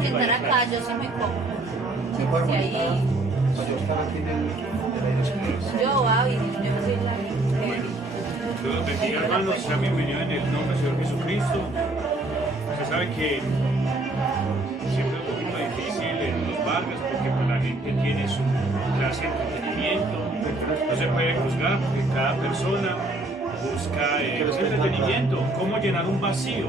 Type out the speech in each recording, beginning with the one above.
para que estar vaya acá, atrás. yo soy muy cómoda. ¿Se puede Sí, armonizar? ahí, Para yo estar aquí en el aire express. yo, Abby, yo soy la Dios los bendiga, hermanos. Sean bienvenidos en el nombre del Señor Jesucristo. Usted sabe que siempre es un poquito difícil en los barrios porque pues, la gente tiene su clase de entretenimiento. No se puede juzgar porque cada persona busca entretenimiento, cómo llenar un vacío.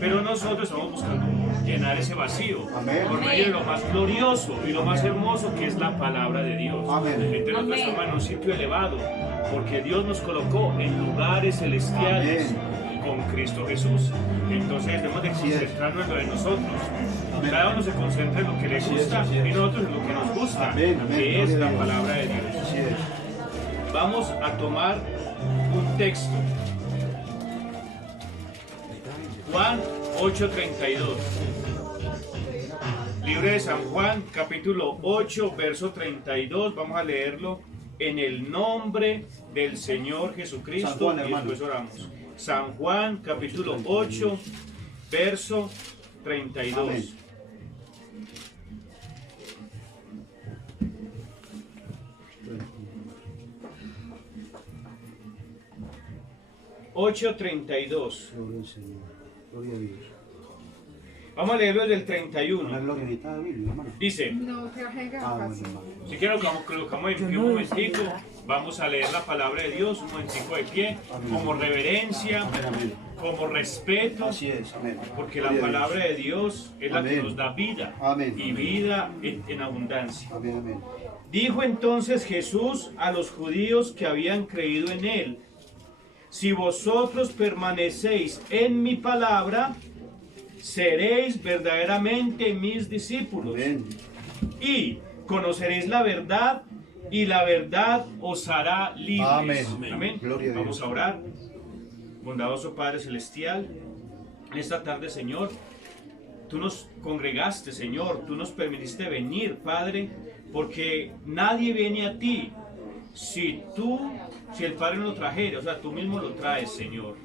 Pero nosotros estamos buscando llenar ese vacío Amén. por medio de lo más glorioso y lo más hermoso que es la palabra de Dios. Amén. La gente nos transforma en un sitio elevado porque Dios nos colocó en lugares celestiales. Amén. Con Cristo Jesús. Entonces debemos de concentrarnos en lo de nosotros. Amén. Cada uno se concentra en lo que le Así es, gusta así es. y nosotros en lo que nos gusta, Amén, amén. que es Gloria a la Dios. palabra de Dios. Así es. Vamos a tomar un texto. Juan 8:32. Libro de San Juan, capítulo 8, verso 32. Vamos a leerlo en el nombre del Señor Jesucristo. San Juan, y hermano. después oramos. San Juan, capítulo 8, verso 32. Amén. Ocho 32. Gloria al Señor. Gloria a Dios. Vamos a leerlo desde el Una 31. gloria en esta Biblia, hermano. Dice, No, carrega Bueno, fácil. hermano. si quiero colocamos en pie un momentico, vamos a leer la palabra de Dios, un momentico de pie, como reverencia, Amén, amén. como respeto, Así es, amén. porque la Gloria a Dios. palabra de Dios es la que Amén. nos da vida Amén. y vida en abundancia. Amén, amén. Dijo entonces Jesús a los judíos que habían creído en él: si vosotros permanecéis en mi palabra, seréis verdaderamente mis discípulos. Amén. Y conoceréis la verdad, y la verdad os hará libres. Amén. Amén. Gloria a Dios. Vamos a orar. Bondadoso Padre Celestial, en esta tarde, Señor, tú nos congregaste, Señor, tú nos permitiste venir, Padre, porque nadie viene a ti si el Padre no lo trajera, o sea, tú mismo lo traes, Señor.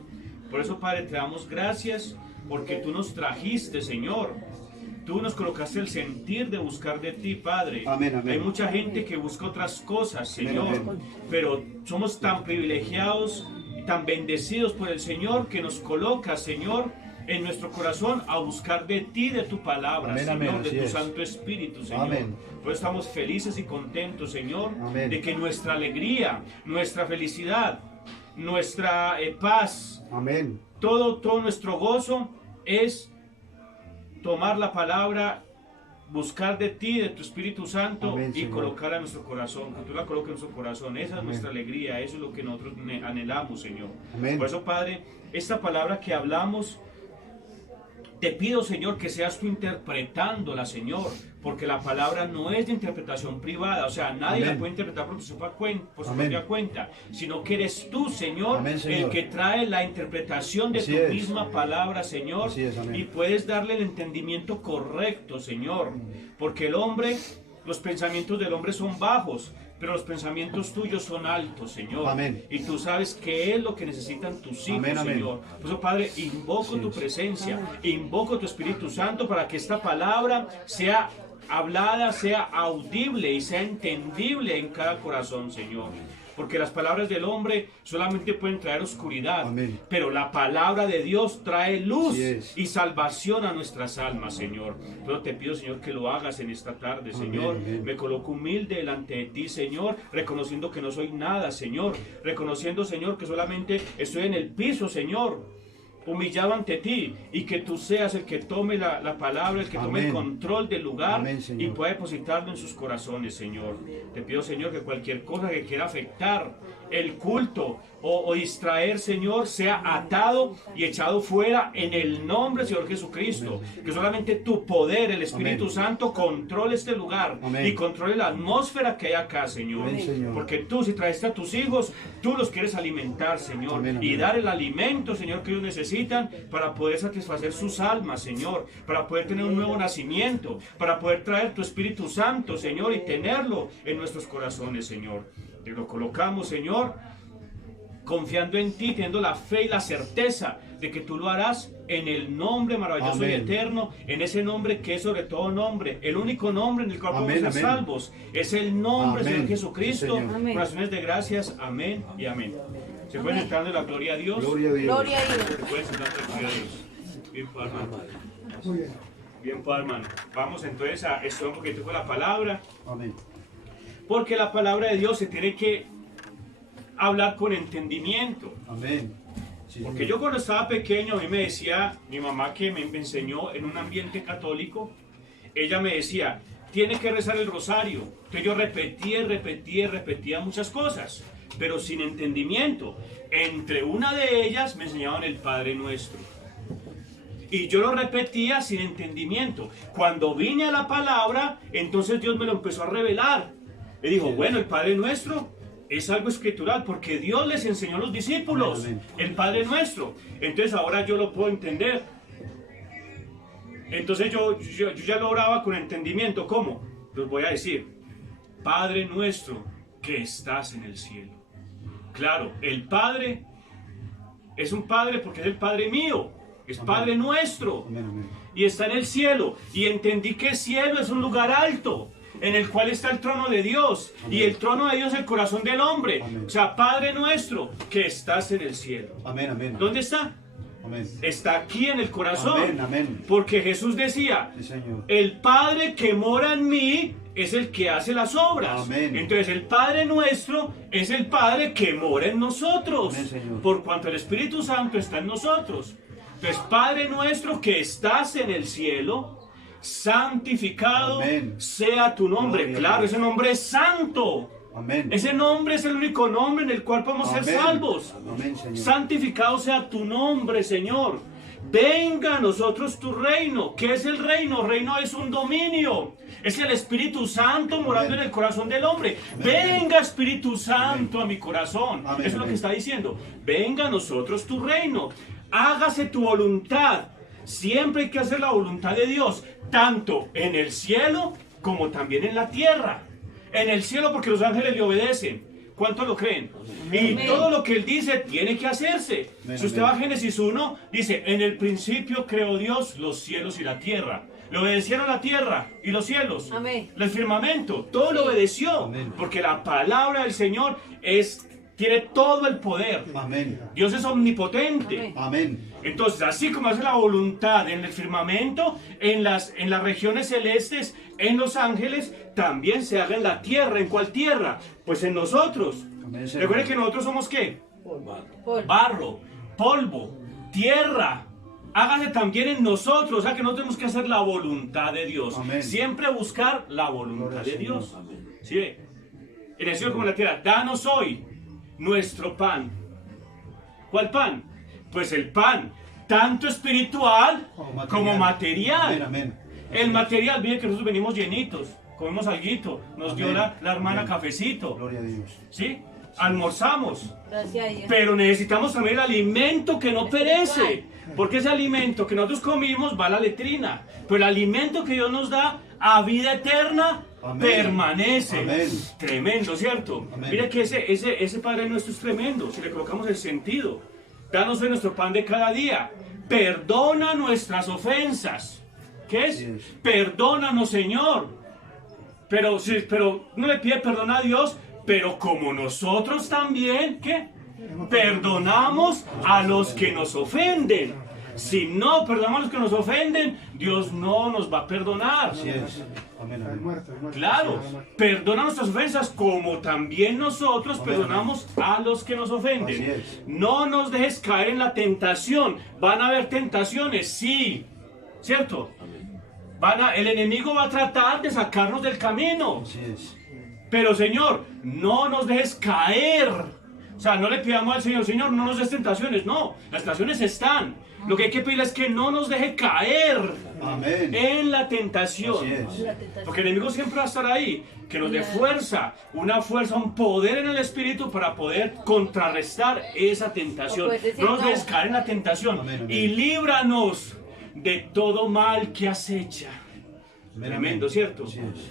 Por eso, Padre, te damos gracias porque tú nos trajiste, Señor. Tú nos colocaste el sentir de buscar de ti, Padre. Amén, amén. Hay mucha gente que busca otras cosas, Señor, Amén. pero somos tan privilegiados y tan bendecidos por el Señor que nos coloca, Señor, en nuestro corazón a buscar de ti, de tu palabra, Amén, Señor, amén, de así tu es. Santo Espíritu, Señor. Amén. Por eso estamos felices y contentos, Señor, Amén. de que nuestra alegría, nuestra felicidad, nuestra paz, Amén. todo nuestro gozo es tomar la palabra, buscar de ti, de tu Espíritu Santo, Amén, y Señor. colocarla en nuestro corazón, que tú la coloques en nuestro corazón. Esa es nuestra alegría, eso es lo que nosotros anhelamos, Señor. Amén. Por eso, Padre, esta palabra que hablamos, te pido, Señor, que seas tú interpretándola, Señor, porque la palabra no es de interpretación privada, o sea, nadie Amén. la puede interpretar por su Amén. propia cuenta, sino que eres tú, Señor, Amén, Señor. el que trae la interpretación de Así tu es. misma palabra, Señor, Así es, amén. y puedes darle el entendimiento correcto, Señor, porque el hombre, los pensamientos del hombre son bajos, pero los pensamientos tuyos son altos, Señor. Amén. Y tú sabes qué es lo que necesitan tus hijos, Amén, amén. Señor. Por eso, Padre, invoco Así tu es. presencia, invoco tu Espíritu Santo para que esta palabra sea hablada, sea audible y sea entendible en cada corazón, Señor. Porque las palabras del hombre solamente pueden traer oscuridad, Amén. pero la palabra de Dios trae luz Así es. y salvación a nuestras almas, Señor. Pero te pido, Señor, que lo hagas en esta tarde, Amén, Señor. amén. Me coloco humilde delante de ti, Señor, reconociendo que no soy nada, Señor. Reconociendo, Señor, que solamente estoy en el piso, Señor, humillado ante ti, y que tú seas el que tome la palabra, el que tome el Amén. control del lugar. Amén, Señor. Y pueda depositarlo en sus corazones, Señor. Te pido, Señor, que cualquier cosa que quiera afectar el culto o distraer, Señor, sea atado y echado fuera en el nombre del Señor Jesucristo. Que solamente tu poder, el Espíritu Amén. Santo, controle este lugar. Amén. Y controle la atmósfera que hay acá, Señor. Amén, Señor. Porque tú, si trajiste a tus hijos, tú los quieres alimentar, Señor. Amén, Y amén. dar el alimento, Señor, que ellos necesitan para poder satisfacer sus almas, Señor. Para poder tener un nuevo nacimiento. Para poder traer tu Espíritu Santo, Señor, y tenerlo en nuestros corazones, Señor. Te lo colocamos, Señor, confiando en ti, teniendo la fe y la certeza de que tú lo harás en el nombre maravilloso y Amén. eterno, en ese nombre que es sobre todo nombre, el único nombre en el cual Amén, podemos ser amén. salvos, es el nombre del Amén. Señor Jesucristo. Sí, Señor. Amén. Oraciones de gracias, amén y amén. Se pueden Amén. entrar de la gloria a Dios. Gloria a Dios. Gloria a Dios. Se pueden sentar tranquilo a Dios. Bien, pues, hermano. Bien, pues, hermano. Vamos entonces a estudiar un poquito con la palabra, Amén. porque la palabra de Dios se tiene que hablar con entendimiento. Amén. Sí, Porque Señor. yo cuando estaba pequeño, a mí me decía mi mamá, que me enseñó en un ambiente católico, ella me decía, tiene que rezar el rosario. Entonces yo repetía muchas cosas, pero sin entendimiento. Entre una de ellas me enseñaban el Padre Nuestro. Y yo lo repetía sin entendimiento. Cuando vine a la palabra, entonces Dios me lo empezó a revelar. Me dijo, bueno, el Padre Nuestro es algo escritural, porque Dios les enseñó a los discípulos, Amén. el Padre Nuestro. Entonces ahora yo lo puedo entender. Entonces yo ya lo oraba con entendimiento. ¿Cómo? Los voy a decir. Padre Nuestro que estás en el cielo. Claro, el Padre es un Padre porque es el Padre mío. Es Amén. Padre Nuestro. Amén, amén. Y está en el cielo. Y entendí que el cielo es un lugar alto, en el cual está el trono de Dios. Amén. Y el trono de Dios es el corazón del hombre. Amén. O sea, Padre Nuestro que estás en el cielo. Amén, amén. ¿Dónde está? Amén. Está aquí en el corazón. Amén, amén. Porque Jesús decía, Sí, Señor. el Padre que mora en mí es el que hace las obras. Amén. Entonces el Padre Nuestro es el Padre que mora en nosotros. Amén, Señor. Por cuanto el Espíritu Santo está en nosotros. Entonces, Padre Nuestro que estás en el cielo, santificado Amén. sea tu nombre. Gloria a Claro, Dios. ese nombre es santo. Amén. Ese nombre es el único nombre en el cual podemos ser Amén. salvos. Amén, Señor. Santificado sea tu nombre, Señor. Venga a nosotros tu reino. ¿Qué es el reino? Reino es un dominio. Es el Espíritu Santo morando Amén. en el corazón del hombre. Amén. Venga, Espíritu Santo, a mi corazón. Amén, Eso es lo amén. que está diciendo. Venga a nosotros tu reino. Hágase tu voluntad. Siempre hay que hacer la voluntad de Dios, tanto en el cielo como también en la tierra. En el cielo porque los ángeles le obedecen. ¿Cuánto lo creen? Y Amén. todo lo que él dice tiene que hacerse. Amén, Si usted amén. va a Génesis 1, dice, en el principio creó Dios los cielos y la tierra. Le obedecieron la tierra y los cielos. Amén. El firmamento, todo lo obedeció. Amén. Porque la palabra del Señor tiene todo el poder. Amén. Dios es omnipotente. Amén. Amén. Entonces, así como hace la voluntad en el firmamento, en las regiones celestes, en los ángeles, también se haga en la tierra. ¿En cuál tierra? Pues en nosotros. Amén, Señor. Recuerden que nosotros somos ¿qué? Por Barro, polvo, tierra. Hágase también en nosotros. O sea que no tenemos que hacer la voluntad de Dios. Amén. Siempre buscar la voluntad Gloria al de Señor. Dios. ¿Sí ve? En el cielo como en la tierra. Danos hoy nuestro pan. ¿Cuál pan? Pues el pan, tanto espiritual como material. Amén, amén. El material, viene que nosotros venimos llenitos, comemos alguito, nos dio Amén. la hermana Amén. cafecito, Gloria a Dios. ¿sí? Almorzamos, gracias a Dios. pero necesitamos también el alimento que no perece, porque ese alimento que nosotros comimos va a la letrina, pero el alimento que Dios nos da a vida eterna Amén. permanece. Amén. Tremendo, ¿cierto? Amén. Mira que ese Padre nuestro es tremendo, si le colocamos el sentido. Danos hoy nuestro pan de cada día. Perdona nuestras ofensas. ¿Qué es? Así es. Perdónanos, Señor. Pero no le pide perdón a Dios, pero como nosotros también, ¿qué? Perdonamos a los que nos ofenden. Si no perdonamos a los que nos ofenden, Dios no nos va a perdonar. Así es. Amén, amén. Claro, perdona nuestras ofensas como también nosotros Amén. perdonamos a los que nos Así ofenden. es. No nos dejes caer en la tentación. Van a haber tentaciones, sí, ¿cierto? El enemigo va a tratar de sacarnos del camino. Así es. Pero Señor, no nos dejes caer. O sea, no le pidamos al Señor, Señor, no nos des tentaciones. No, las tentaciones están. Lo que hay que pedirle es que no nos deje caer Amén. en la tentación. Así es. La tentación. Porque el enemigo siempre va a estar ahí, que nos dé fuerza, una fuerza, un poder en el espíritu para poder contrarrestar esa tentación. O puedes decir No nos no. dejes caer en la tentación Amén, amén. y líbranos de todo mal que acecha. Amén, Tremendo, amén. ¿cierto? Así es.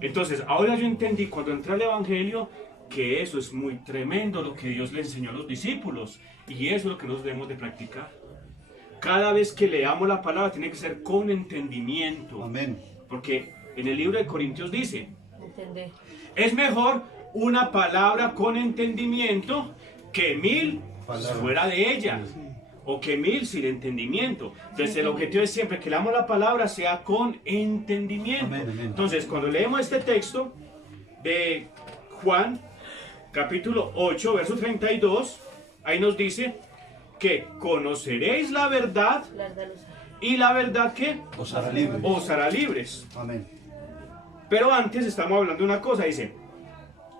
Entonces, ahora yo entendí cuando entré al Evangelio que eso es muy tremendo lo que Dios le enseñó a los discípulos y eso es lo que nosotros debemos de practicar. cada vez que leamos la palabra tiene que ser con entendimiento. Amén. Porque en el libro de Corintios dice, Entender. es mejor una palabra con entendimiento que 1000 Palabras. fuera de ella, o que 1000 sin entendimiento. Entonces el objetivo es siempre que leamos la palabra sea con entendimiento. Amén, amén. Entonces cuando leemos este texto de Juan, capítulo 8, verso 32, ahí nos dice que conoceréis la verdad La verdad lo sabe. y la verdad que Os hará libre. os hará libres. Amén. Pero antes estamos hablando de una cosa, dice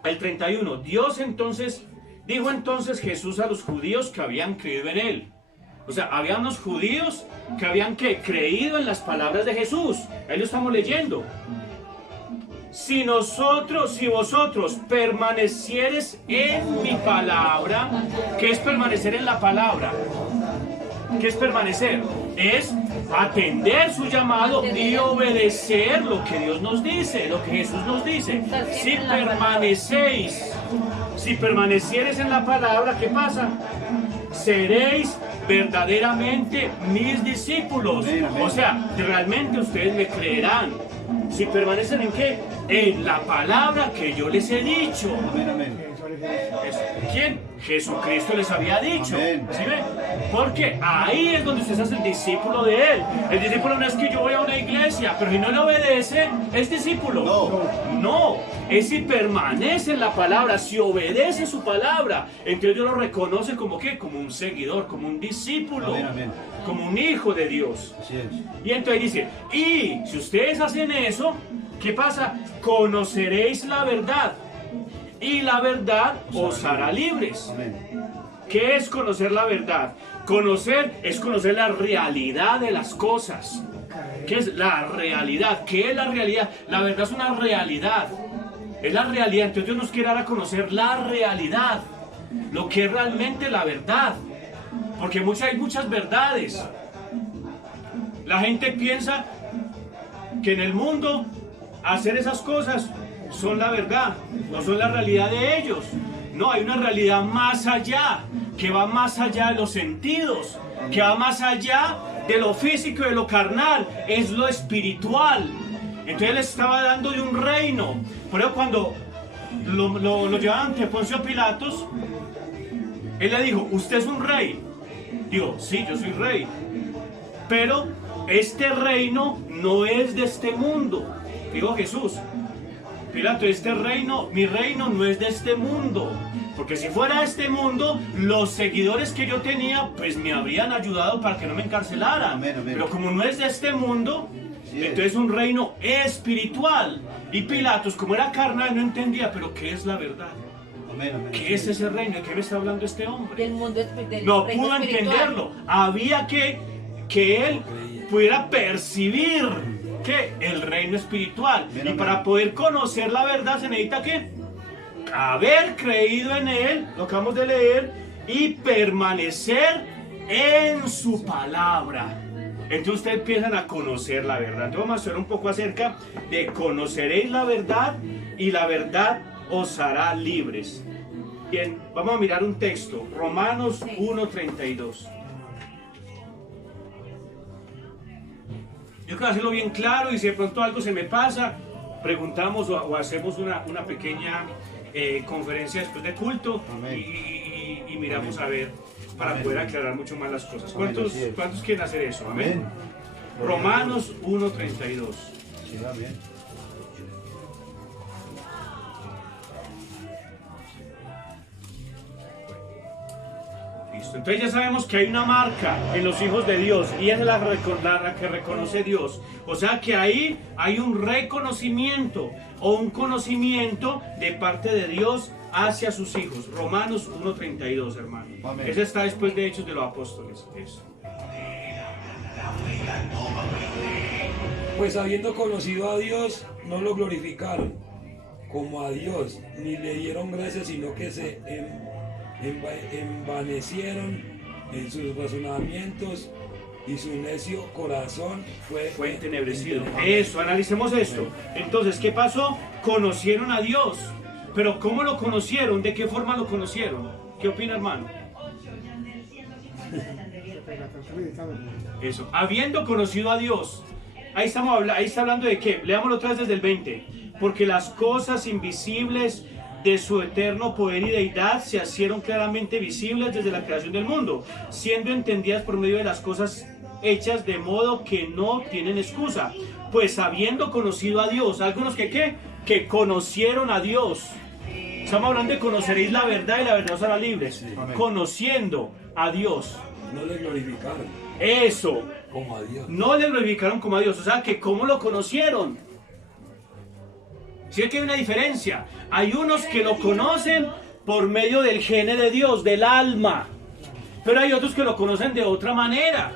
el 31, dijo entonces Jesús a los judíos que habían creído en él. O sea, había unos judíos que habían creído en las palabras de Jesús. Ahí lo estamos leyendo. Si vosotros permaneciereis en mi palabra, ¿qué es permanecer en la palabra? ¿Qué es permanecer? Es atender su llamado y obedecer lo que Dios nos dice, lo que Jesús nos dice. Si permaneciereis en la palabra, ¿qué pasa? Seréis verdaderamente mis discípulos. Amén, amén. O sea, realmente ustedes me creerán. Si permanecen en qué? En la palabra que yo les he dicho. Amén, amén. ¿Quién? Jesucristo les había dicho. Amén. ¿Sí ve? Porque ahí es donde usted se hace el discípulo de Él. El discípulo no es que yo voy a una iglesia, pero si no le obedece, es discípulo. No, es si permanece en la palabra, si obedece su palabra. Entonces Dios lo reconoce como ¿qué? Como un seguidor, como un discípulo. Amén, amén. Como un hijo de Dios. Así es. Y entonces dice, y si ustedes hacen eso, ¿qué pasa? Conoceréis la verdad. Y la verdad os hará libres. Amén. ¿Qué es conocer la verdad? Conocer es conocer la realidad de las cosas. ¿Qué es la realidad? ¿Qué es la realidad? La verdad es una realidad. Es la realidad. Entonces Dios nos quiere dar a conocer la realidad. Lo que es realmente la verdad. Porque hay muchas verdades. La gente piensa que en el mundo hacer esas cosas son la verdad, no son la realidad de ellos. No, hay una realidad más allá, que va más allá de los sentidos, que va más allá de lo físico y de lo carnal, es lo espiritual. Entonces él estaba dando de un reino. Por eso cuando lo llevaban ante Poncio Pilatos, él le dijo, ¿usted es un rey? Dijo, sí, yo soy rey. Pero este reino no es de este mundo, dijo Jesús. Pilato, mi reino no es de este mundo. Porque si fuera de este mundo, los seguidores que yo tenía, pues me habrían ayudado para que no me encarcelaran. Amén, amén. Pero como no es de este mundo, Sí es. entonces es un reino espiritual. Y Pilatos, como era carnal, no entendía, pero ¿qué es la verdad? Amén, amén. ¿Qué es ese reino? ¿De qué me está hablando este hombre? Del mundo del No reino pudo espiritual. entenderlo. Había que él pudiera percibir que el reino espiritual. Bien, Y amén. para poder conocer la verdad se necesita que haber creído en él, lo que acabamos de leer, y permanecer en su palabra. Entonces ustedes empiezan a conocer la verdad. Entonces vamos a hacer un poco acerca de conoceréis la verdad y la verdad os hará libres. Bien, vamos a mirar un texto, Romanos 1:32. Yo quiero hacerlo bien claro y si de pronto algo se me pasa, preguntamos o hacemos una pequeña conferencia después de culto y miramos a ver para Amén. poder aclarar mucho más las cosas. Amén, ¿Cuántos así es. quieren hacer eso? Amén. Amén. Romanos 1:32. Sí, va bien. Listo. Entonces ya sabemos que hay una marca en los hijos de Dios y es la que reconoce Dios. O sea que ahí hay un reconocimiento o un conocimiento de parte de Dios hacia sus hijos. Romanos 1:32, hermano. Amén. Ese está después de Hechos de los Apóstoles. Eso. Pues habiendo conocido a Dios, no lo glorificaron como a Dios, ni le dieron gracias, sino que se envanecieron en sus razonamientos y su necio corazón fue Entenebrecido. entenebrecido. Eso, analicemos esto. Entonces, ¿qué pasó? Conocieron a Dios. Pero ¿cómo lo conocieron? ¿De qué forma lo conocieron? ¿Qué opina, hermano? Eso. Habiendo conocido a Dios. Ahí está hablando de qué. Leámoslo otra vez desde el 20. Porque las cosas invisibles de su eterno poder y deidad se hicieron claramente visibles desde la creación del mundo, siendo entendidas por medio de las cosas hechas, de modo que no tienen excusa. Pues habiendo conocido a Dios, algunos que conocieron a Dios. Estamos hablando de conoceréis la verdad y la verdad os hará libres. Amén. Conociendo a Dios. No le glorificaron Eso. como a Dios. No le glorificaron como a Dios. O sea, que ¿cómo lo conocieron? Sí, es que hay una diferencia. Hay unos que lo conocen por medio del gene de Dios, del alma. Pero hay otros que lo conocen de otra manera.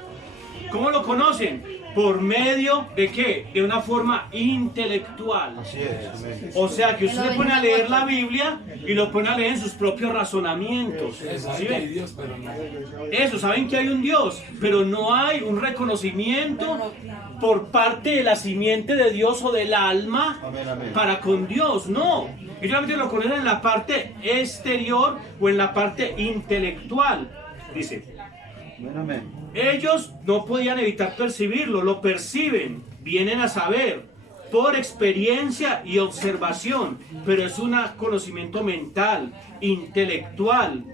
¿Cómo lo conocen? Por medio de ¿qué? De una forma intelectual. Así es. Amén. O sea, que usted se pone a leer la Biblia y lo pone a leer en sus propios razonamientos. Saben ¿Sí que hay ven? Dios, pero no. Eso, saben que hay un Dios, pero no hay un reconocimiento por parte de la simiente de Dios o del alma Amén, amén. para con Dios, no. Ellos solamente lo conocen en la parte exterior o en la parte intelectual. Dice, Amén, amén. ellos no podían evitar percibirlo, lo perciben, vienen a saber por experiencia y observación, pero es un conocimiento mental, intelectual.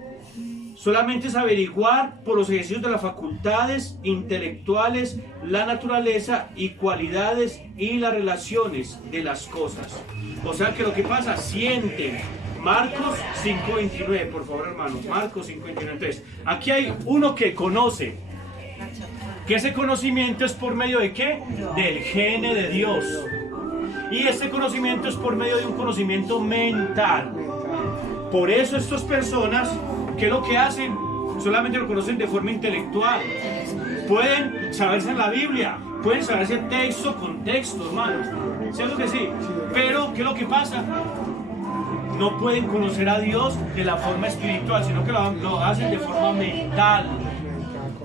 Solamente es averiguar por los ejercicios de las facultades intelectuales la naturaleza y cualidades y las relaciones de las cosas. O sea que lo que pasa, sienten. Marcos 5.29, por favor, hermanos. Marcos 5.29. Entonces, aquí hay uno que conoce. Que ese conocimiento es por medio de ¿qué? Del gene de Dios. Y ese conocimiento es por medio de un conocimiento mental. Por eso estas personas, ¿qué es lo que hacen? Solamente lo conocen de forma intelectual. Pueden saberse en la Biblia, pueden saberse texto con texto, hermanos. ¿Cierto que sí? Pero, ¿qué es lo que pasa? No pueden conocer a Dios de la forma espiritual, sino que lo hacen de forma mental.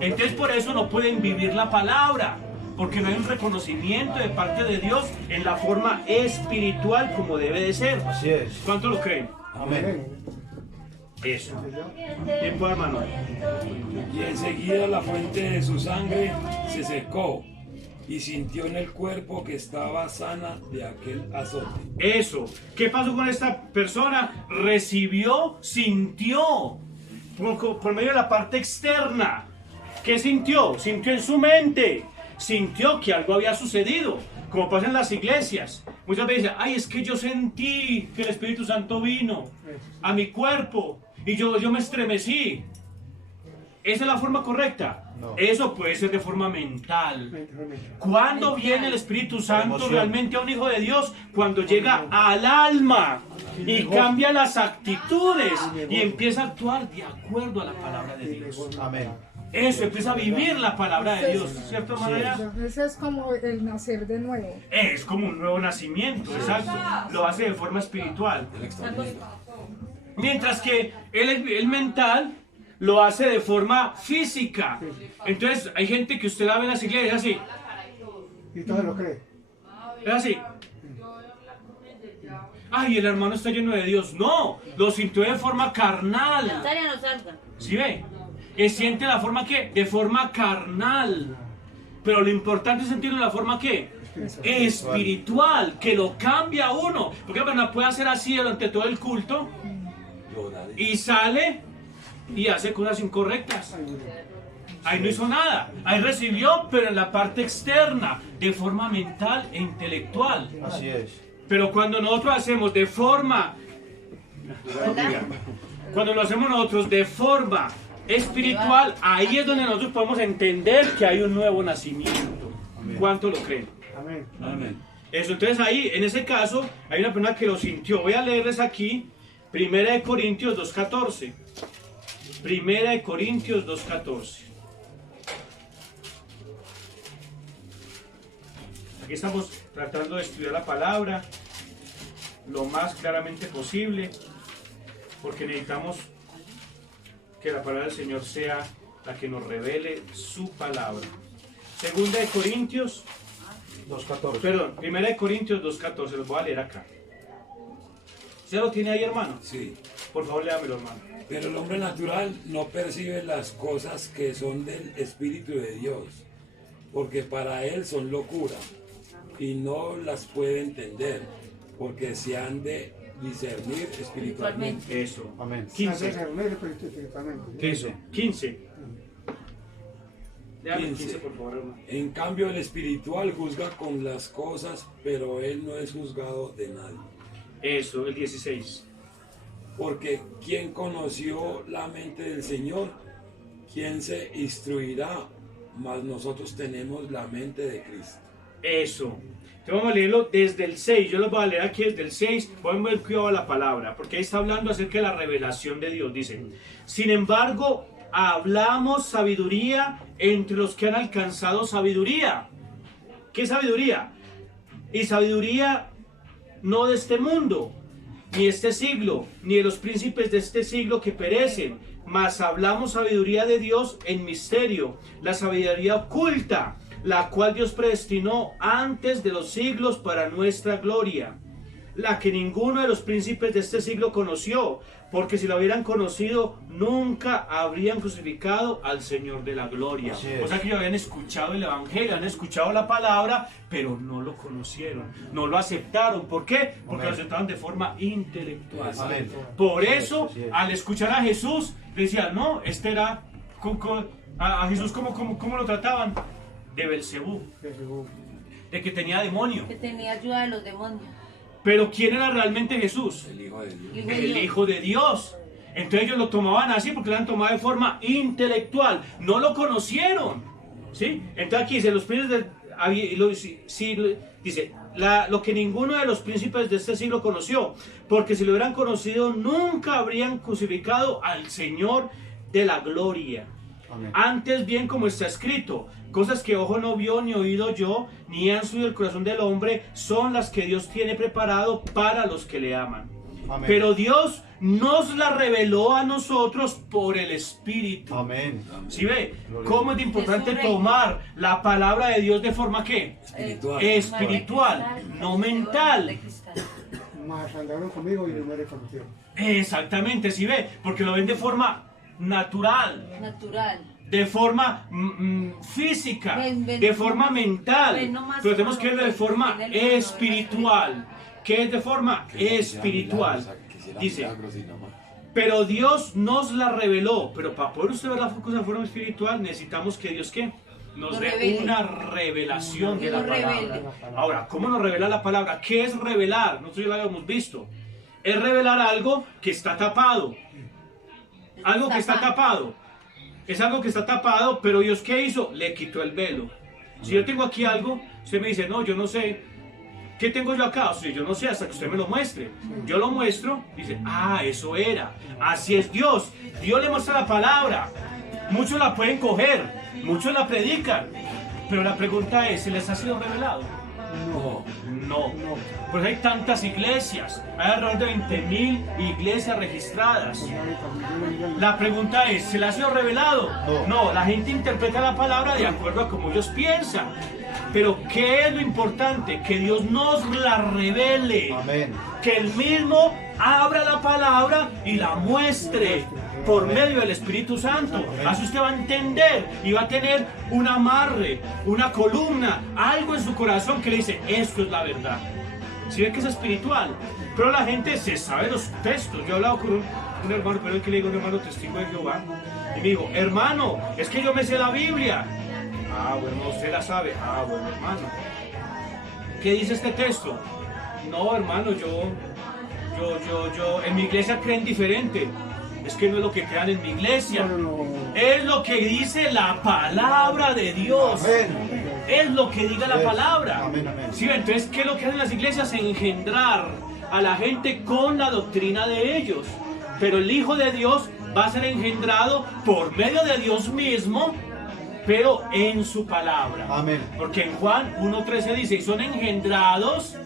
Entonces por eso no pueden vivir la palabra, porque no hay un reconocimiento de parte de Dios en la forma espiritual como debe de ser. Así es. ¿Cuánto lo creen? Amén. Eso. Tiempo, hermano. Y enseguida la fuente de su sangre se secó y sintió en el cuerpo que estaba sana de aquel azote. Eso. ¿Qué pasó con esta persona? Recibió, sintió por medio de la parte externa. ¿Qué sintió? Sintió en su mente. Sintió que algo había sucedido. Como pasa en las iglesias. Muchas veces dicen, ay, es que yo sentí que el Espíritu Santo vino a mi cuerpo y yo me estremecí. ¿Esa es la forma correcta? No. Eso puede ser de forma mental. ¿Cuándo viene el Espíritu Santo Emoción. realmente a un hijo de Dios? Cuando llega al alma y cambia las actitudes y empieza a actuar de acuerdo a la palabra de Dios. Amén. Eso, empieza a vivir la palabra de Dios, ¿cierto, manera? Eso es como el nacer de nuevo. Es como un nuevo nacimiento, exacto. Lo hace de forma espiritual. Mientras que el mental lo hace de forma física. Entonces, hay gente que usted la ve en las iglesias así. Y todo lo cree. Es así. Ay, el hermano está lleno de Dios. No, lo sintió de forma carnal. Natalia no salga. ¿Sí ve? Él siente la forma ¿qué? De forma carnal. Pero lo importante es sentirlo de la forma ¿qué? Espiritual, que lo cambia a uno. Porque la persona puede hacer así durante todo el culto y sale y hace cosas incorrectas. Ahí no hizo nada. Ahí recibió, pero en la parte externa, de forma mental e intelectual. Así es. Pero cuando nosotros hacemos de forma, cuando lo hacemos nosotros de forma espiritual, ahí es donde nosotros podemos entender que hay un nuevo nacimiento. ¿Cuánto lo creen? Amén. Amén. Eso, entonces ahí, en ese caso, hay una persona que lo sintió. Voy a leerles aquí, 1 Corintios 2.14. 1 Corintios 2.14. Aquí estamos tratando de estudiar la palabra lo más claramente posible, porque necesitamos que la palabra del Señor sea la que nos revele su palabra. 2 Corintios 2:14. Perdón, 1 Corintios 2.14, los voy a leer acá. ¿Se lo tiene ahí, hermano? Sí. Por favor, léamelo, hermano. Pero el hombre natural no percibe las cosas que son del Espíritu de Dios, porque para él son locura, y no las puede entender, porque se han de discernir espiritualmente. Eso. Amén. 15. Espiritualmente. Eso. 15. Léame 15. 15, por favor, hermano. En cambio, el espiritual juzga con las cosas, pero él no es juzgado de nadie. Eso, el 16. Porque ¿quién conoció la mente del Señor? ¿Quién se instruirá? Mas nosotros tenemos la mente de Cristo. Eso. Entonces vamos a leerlo desde el 6. Yo lo voy a leer aquí desde el 6. Ponme el cuidado a la palabra, porque ahí está hablando acerca de la revelación de Dios. Dice, sin embargo, hablamos sabiduría entre los que han alcanzado sabiduría. ¿Qué sabiduría? Y sabiduría no de este mundo, ni este siglo, ni de los príncipes de este siglo que perecen, mas hablamos sabiduría de Dios en misterio, la sabiduría oculta, la cual Dios predestinó antes de los siglos para nuestra gloria, la que ninguno de los príncipes de este siglo conoció, porque si lo hubieran conocido, nunca habrían crucificado al Señor de la gloria. Así es. O sea que ellos habían escuchado el Evangelio, han escuchado la palabra, pero no lo conocieron, no lo aceptaron. ¿Por qué? Porque Amén. lo aceptaron de forma intelectual. Amén. Por eso, Así es. al escuchar a Jesús, decían, no, este era, a Jesús, ¿cómo lo trataban? De Belcebú, de que tenía demonio. Que tenía ayuda de los demonios. Pero ¿quién era realmente Jesús? El Hijo de Dios. Hijo de El Dios. Hijo de Dios. Entonces ellos lo tomaban así porque lo han tomado de forma intelectual. No lo conocieron. ¿Sí? Entonces aquí dice, los príncipes dice, lo que ninguno de los príncipes de este siglo conoció, porque si lo hubieran conocido, nunca habrían crucificado al Señor de la gloria. Amén. Antes bien, como está escrito, cosas que ojo no vio, ni oído yo, ni han subido el corazón del hombre, son las que Dios tiene preparado para los que le aman. Amén. Pero Dios nos la reveló a nosotros por el Espíritu. Amén. ¿Sí ve? Gloria ¿Cómo a es Dios. importante Es un reino. tomar la palabra de Dios de forma qué? Espiritual. Espiritual, no mental. Más andaron conmigo y no me reconocieron. Exactamente, ¿sí ve? Porque lo ven de forma natural. Natural. De forma física, Ven, de forma mental, ven nomás pero tenemos que como ver de que forma tiene el mundo, espiritual. ¿Qué es de forma espiritual? Dice, Milagros y nada más. pero Dios nos la reveló, pero para poder usted ver la cosa de forma espiritual necesitamos que Dios ¿qué? Nos Nos dé revele. una revelación Que de la nos palabra. revele. Ahora, ¿cómo nos revela la palabra? ¿Qué es revelar? Nosotros ya lo habíamos visto. Es revelar algo que está tapado. Algo que está tapado. Es algo que está tapado, pero Dios ¿qué hizo? Le quitó el velo. Si yo tengo aquí algo, usted me dice, no, yo no sé. ¿Qué tengo yo acá? O sea, yo no sé hasta que usted me lo muestre. Yo lo muestro, dice, ah, eso era. Así es Dios. Dios le muestra la palabra. Muchos la pueden coger, muchos la predican. Pero la pregunta es, ¿se les ha sido revelado? No. No. Pues hay tantas iglesias. Hay alrededor de 20.000 iglesias registradas. La pregunta es, ¿se le ha sido revelado? No, la gente interpreta la palabra de acuerdo a como ellos piensan. Pero ¿qué es lo importante? Que Dios nos la revele. Amén. Que Él mismo abra la palabra y la muestre por medio del Espíritu Santo. Así usted va a entender y va a tener un amarre, una columna, algo en su corazón que le dice, esto es la verdad. Si ve que es espiritual, pero la gente se sabe los textos. Yo he hablado con un hermano, pero es que le digo un hermano testigo de Jehová, y me dijo, hermano, es que yo me sé la Biblia. Ah, bueno, usted la sabe. Ah, bueno, hermano. ¿Qué dice este texto? No, hermano, en mi iglesia creen diferente. Es que no es lo que crean en mi iglesia. Es lo que dice la palabra de Dios. Amén. Es lo que diga la palabra. Amén, amén. Sí, entonces, ¿qué es lo que hacen las iglesias? Engendrar a la gente con la doctrina de ellos. Pero el Hijo de Dios va a ser engendrado por medio de Dios mismo, pero en su palabra. Amén. Porque en Juan 1.13 dice, y son engendrados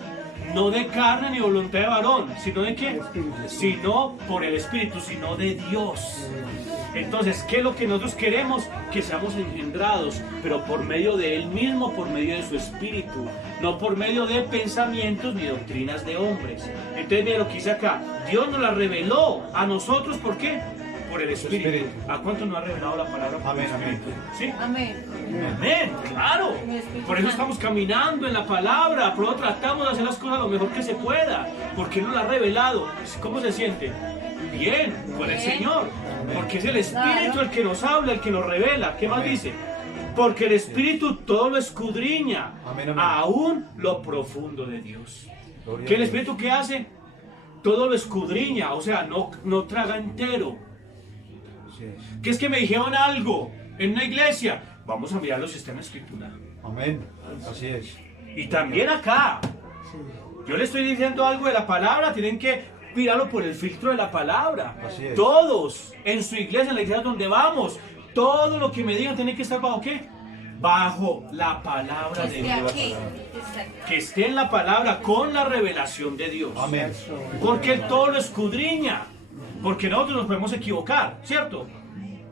no de carne ni voluntad de varón, sino de qué, sino por el Espíritu, sino de Dios. Entonces, ¿qué es lo que nosotros queremos? Que seamos engendrados, pero por medio de Él mismo, por medio de su Espíritu, no por medio de pensamientos ni doctrinas de hombres. Entonces, mira lo que dice acá, Dios nos la reveló a nosotros, ¿por qué? Por el Espíritu. ¿A cuánto nos ha revelado la palabra? Por Amén, el Espíritu. ¿Sí? Amén. Amén, claro. El Espíritu Por eso Santo. estamos caminando en la palabra, por eso tratamos de hacer las cosas lo mejor que se pueda, porque Él nos la ha revelado. ¿Cómo se siente? Bien, con el Bien. Señor, porque es el Espíritu Claro. el que nos habla, el que nos revela. ¿Qué más dice? Porque el Espíritu todo lo escudriña, Amén, amén. aún lo profundo de Dios. Gloria ¿Qué a el Dios. Espíritu qué hace? Todo lo escudriña, o sea, no traga entero. Así es. Que es que me dijeron algo en una iglesia, vamos a mirarlo si está en la Escritura. Amén. Así es. Y también acá, yo le estoy diciendo algo de la palabra, tienen que mirarlo por el filtro de la palabra. Así es. Todos, en su iglesia, en la iglesia donde vamos, todo lo que me digan tiene que estar bajo ¿qué? Bajo la palabra de Esté Dios. aquí. Exacto. Que esté en la palabra con la revelación de Dios. Amén. Porque Él todo lo escudriña. Porque nosotros nos podemos equivocar, ¿cierto?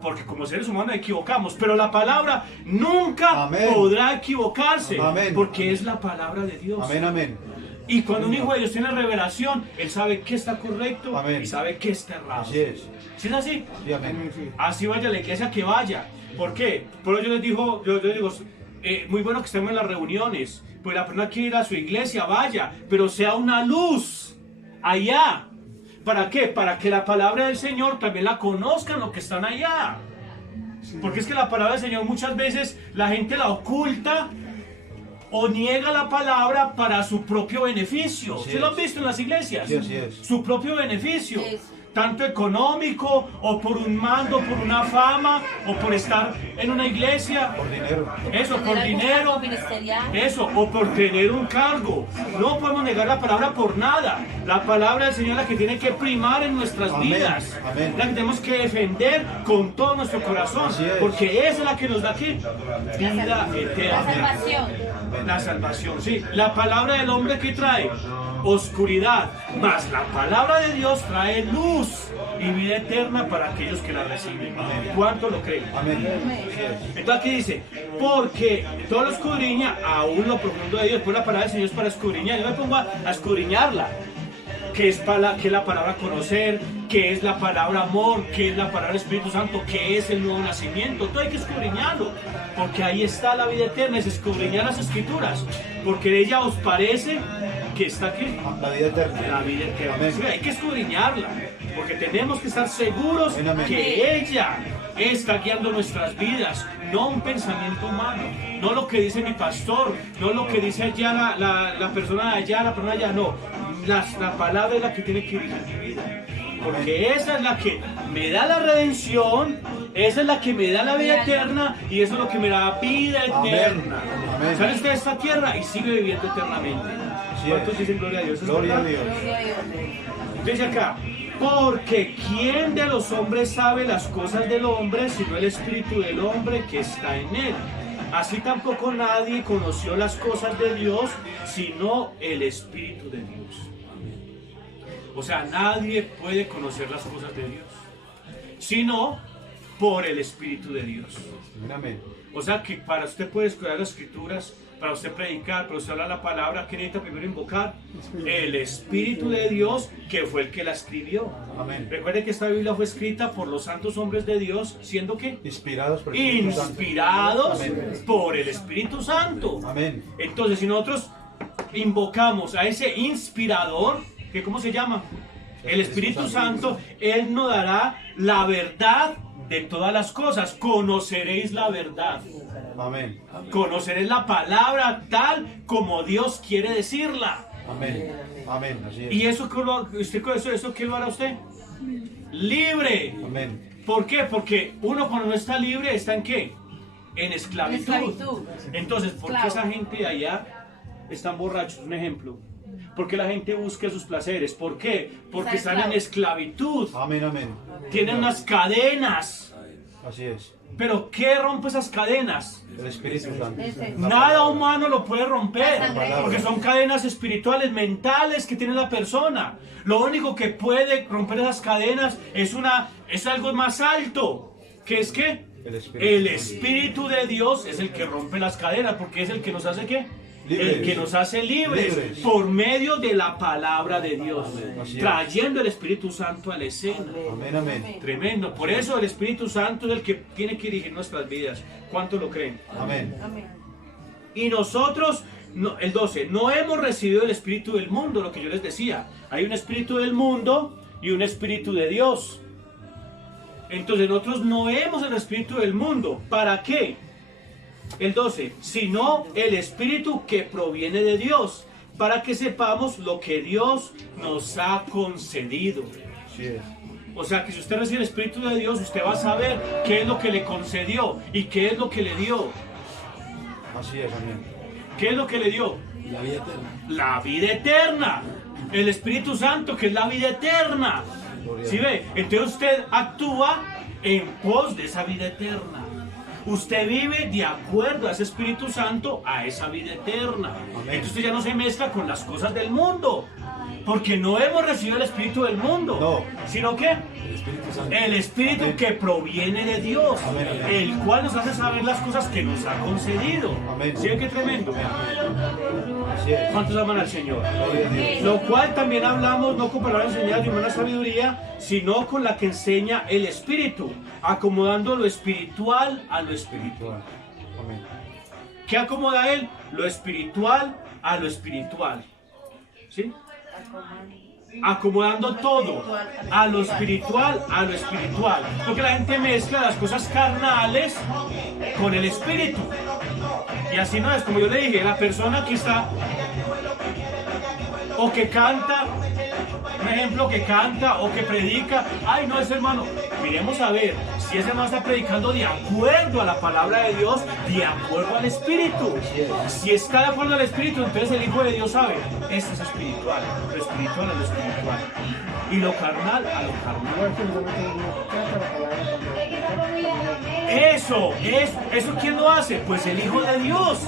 Porque como seres humanos nos equivocamos, pero la palabra nunca Amén. podrá equivocarse. Amén. Porque es la palabra de Dios. Amén, amén. Y cuando un hijo de Dios tiene revelación, él sabe qué está correcto Amén. y sabe qué está errado. Así es. ¿Sí es así? Sí, amén. Así vaya a la iglesia que vaya. ¿Por qué? Por eso yo les digo, muy bueno que estemos en las reuniones. Pues la persona quiere ir a su iglesia, vaya, pero sea una luz allá. ¿Para qué? Para que la palabra del Señor también la conozcan los que están allá. Porque es que la palabra del Señor muchas veces la gente la oculta o niega la palabra para su propio beneficio. Así ¿Se lo han es. visto en las iglesias? Sí, así es. Su propio beneficio. Eso. Tanto económico, o por un mando, por una fama, o por estar en una iglesia. Por dinero. Eso, Tener por algún dinero. cargo ministerial. Eso, o por tener un cargo. No podemos negar la palabra por nada. La palabra del Señor es la que tiene que primar en nuestras Amén, vidas. amén. La que tenemos que defender con todo nuestro corazón. Así es. Porque esa es la que nos da ¿qué? Vida La eterna. salvación. La salvación, sí. La palabra del hombre que trae oscuridad, más la palabra de Dios trae luz y vida eterna para aquellos que la reciben. ¿Cuánto lo creen? Amén. Así es. Entonces aquí dice, porque todo lo escudriña aún lo profundo de Dios. Pues la palabra del Señor es para escudriñar. Yo me pongo a escudriñarla. ¿Qué es la palabra conocer? ¿Qué es la palabra amor? ¿Qué es la palabra Espíritu Santo? ¿Qué es el nuevo nacimiento? Todo hay que escudriñarlo. Porque ahí está la vida eterna, es escudriñar las Escrituras. Porque de ella os parece que está aquí. La vida eterna. La vida eterna. Amén. Sí, hay que escudriñarla. Porque tenemos que estar seguros Amén, amén. que ella está guiando nuestras vidas, no un pensamiento humano, no lo que dice mi pastor, no lo que dice allá la persona de allá, la persona de allá, no. La palabra es la que tiene que dirigir mi vida. Porque esa es la que me da la redención, esa es la que me da la vida eterna y eso es lo que me da vida Amén. eterna. Amén. Sale usted de esta tierra y sigue viviendo eternamente. Así ¿Cuántos es. dicen gloria a Dios? ¿Es Gloria a verdad? Dios. Gloria a Dios. Dice acá, porque ¿quién de los hombres sabe las cosas del hombre sino el espíritu del hombre que está en él? Así tampoco nadie conoció las cosas de Dios sino el espíritu de Dios. O sea, nadie puede conocer las cosas de Dios sino por el espíritu de Dios. Amén. O sea que para usted poder estudiar las escrituras, para usted predicar, para usted hablar la palabra, ¿qué necesita primero invocar? El Espíritu de Dios, que fue el que la escribió. Amén. Recuerde que esta Biblia fue escrita por los santos hombres de Dios, siendo que Inspirados por el Espíritu Santo. inspirados Amén. por el Espíritu Santo. Amén. Entonces, si nosotros invocamos a ese inspirador, que ¿cómo se llama? El Espíritu Santo, Él nos dará la verdad de todas las cosas. Conoceréis la verdad. Amén. Conoceréis la palabra tal como Dios quiere decirla. Amén. Amén. Así es. ¿Y eso qué lo hará usted? Libre. Amén. ¿Por qué? Porque uno cuando no está libre está en qué? En esclavitud. Esclavitud. Entonces, ¿por qué Esclavo. esa gente de allá están borrachos? Un ejemplo. ¿Por qué la gente busca sus placeres? ¿Por qué? Porque Está están en esclavo. esclavitud. Amén. Amén. Tienen unas cadenas. Así es. Pero ¿qué rompe esas cadenas? El Espíritu Santo. Nada humano lo puede romper, porque son cadenas espirituales, mentales que tiene la persona. Lo único que puede romper esas cadenas es algo más alto, que es que el Espíritu de Dios es el que rompe las cadenas, porque es el que nos hace ¿qué? Libres. El que nos hace libres, Libres. por medio de la palabra de Dios, Así es. trayendo el Espíritu Santo a la escena. Amén, amén. Tremendo. Por eso el Espíritu Santo es el que tiene que dirigir nuestras vidas. ¿Cuánto lo creen? Amén. Y nosotros, el 12, no hemos recibido el espíritu del mundo, lo que yo les decía. Hay un espíritu del mundo y un espíritu de Dios. Entonces nosotros no hemos el espíritu del mundo. ¿Para qué? El 12, sino el espíritu que proviene de Dios, para que sepamos lo que Dios nos ha concedido. Así es. O sea que si usted recibe el espíritu de Dios, usted va a saber qué es lo que le concedió y qué es lo que le dio. Así es, amén. ¿Qué es lo que le dio? La vida eterna. La vida eterna. El Espíritu Santo, que es la vida eterna. ¿Sí ve? Entonces usted actúa en pos de esa vida eterna. Usted vive de acuerdo a ese Espíritu Santo, a esa vida eterna. Entonces usted ya no se mezcla con las cosas del mundo. Porque no hemos recibido el Espíritu del mundo. No. ¿Sino qué? El Espíritu Santo. El Espíritu Amén. que proviene de Dios, Amén. el cual nos hace saber las cosas que nos ha concedido. Amén. ¿Sí ve qué tremendo? Así es. ¿Cuántos aman al Señor? Gloria a Dios. Lo cual también hablamos no con palabras enseñadas de humana sabiduría, sino con la que enseña el Espíritu, acomodando lo espiritual a lo espiritual. Amén. ¿Qué acomoda él? Lo espiritual a lo espiritual. ¿Sí? Acomodando todo a lo espiritual, a lo espiritual. Porque la gente mezcla las cosas carnales con el espíritu. Y así no es, como yo le dije, la persona que está o que canta, un ejemplo, que canta o que predica, ay no, ese hermano, miremos a ver si ese hermano está predicando de acuerdo a la palabra de Dios, de acuerdo al Espíritu. Si está de acuerdo al Espíritu, entonces el Hijo de Dios sabe, esto es espiritual, lo espiritual a lo espiritual, y lo carnal a lo carnal. Igual que nosotros no trata la palabra Eso, ¿quién lo hace? Pues el Hijo de Dios,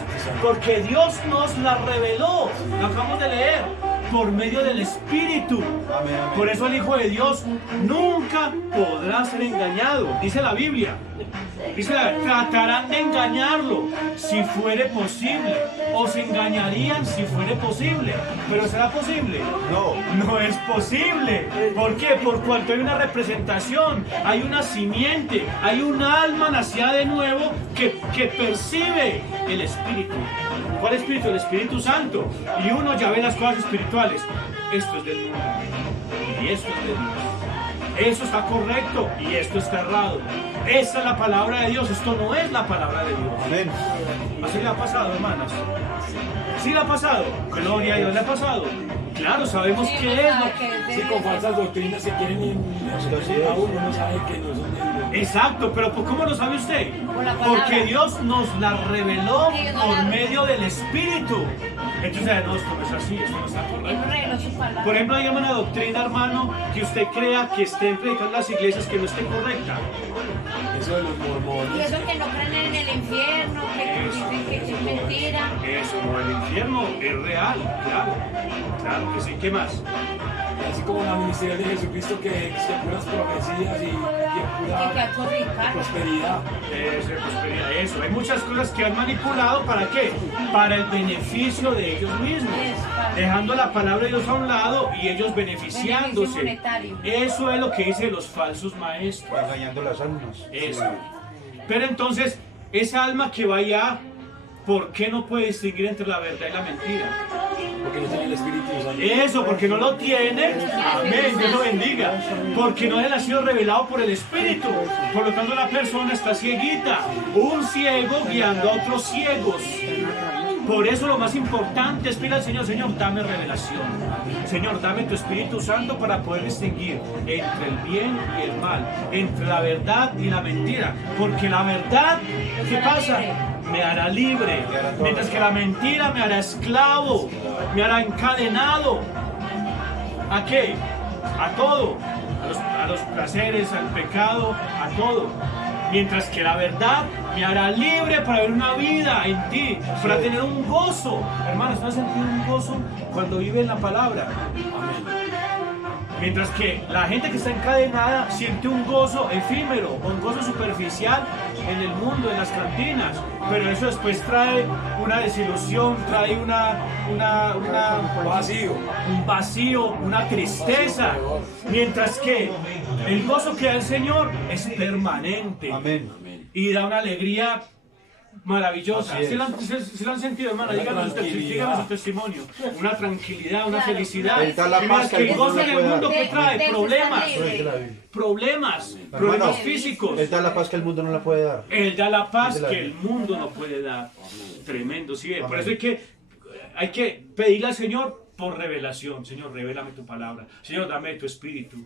porque Dios nos la reveló, lo acabamos de leer, por medio del Espíritu. Amén, amén. Por eso el Hijo de Dios nunca podrá ser engañado, dice la Biblia. Dice, tratarán de engañarlo si fuere posible, o se engañarían si fuere posible. ¿Pero será posible? No. No es posible. ¿Por qué? Por cuanto hay una representación, hay una simiente, hay un alma nacida de nuevo que percibe el Espíritu. ¿Cuál Espíritu? El Espíritu Santo. Y uno ya ve las cosas espirituales. Esto es del mundo y esto es de Dios. Eso está correcto y esto está errado. Esa es la palabra de Dios, esto no es la palabra de Dios. Amén. Así le ha pasado, hermanas. ¿Sí le ha pasado? Gloria a Dios, le ha pasado. Claro, sabemos qué es lo que... Sí, con falsas doctrinas se quieren ir a uno, no sabe que no son de Dios. Exacto, pero ¿cómo lo sabe usted? Por la palabra. Porque Dios nos la reveló por medio del Espíritu. Entonces, no, esto no es así, esto no está Él correcto. reveló su palabra. Por ejemplo, hay una doctrina, hermano, que usted crea que estén predicando las iglesias que no esté correcta. Eso de los Y mormones. eso que no creen en el infierno, que dicen que es mentira. Eso, no, el infierno es real, claro. Claro que sí, ¿qué más? Así como la ministeria de Jesucristo que puras profecías y Que pura quedó rica. prosperidad. Prosperidad, eso. Hay muchas cosas que han manipulado, ¿para qué? Para el beneficio de ellos mismos. Dejando la palabra de Dios a un lado y ellos beneficiándose. Beneficio monetario. Eso es lo que dicen los falsos maestros. Engañando las almas. Eso. Pero entonces, esa alma que va allá, ¿por qué no puede distinguir entre la verdad y la mentira? Porque no tiene el Espíritu Santo. Eso, porque no lo tiene. Amén, Dios lo bendiga. Porque no le ha sido revelado por el Espíritu. Por lo tanto, la persona está cieguita. Un ciego guiando a otros ciegos. Por eso lo más importante es pedir al Señor, Señor, dame revelación. Señor, dame tu Espíritu Santo para poder distinguir entre el bien y el mal, entre la verdad y la mentira. Porque la verdad, ¿qué pasa? Me hará libre, mientras que la mentira me hará esclavo, me hará encadenado. ¿A qué? A todo, a los placeres, al pecado, a todo. Mientras que la verdad me hará libre para ver una vida en ti, para tener un gozo. Hermanos, ¿no has sentido un gozo cuando vive en la palabra? Mientras que la gente que está encadenada siente un gozo efímero, un gozo superficial en el mundo, en las cantinas. Pero eso después trae una desilusión, trae un vacío, una tristeza. Mientras que el gozo que da el Señor es permanente. Amén. Y da una alegría maravillosa. Así es. ¿Sí lo han sentido, hermana? Díganos su testimonio. Una tranquilidad, una felicidad. Él da la Mira, paz que que el el mundo gozo no en el puede mundo dar. que trae problemas, problemas Hermano, físicos. Él da la paz que el mundo no la puede dar. Él da la paz Dice la que el Biblia. mundo no puede dar. Tremendo, sí. Por Amén. eso hay que pedirle al Señor por revelación. Señor, revélame tu palabra. Señor, dame tu espíritu.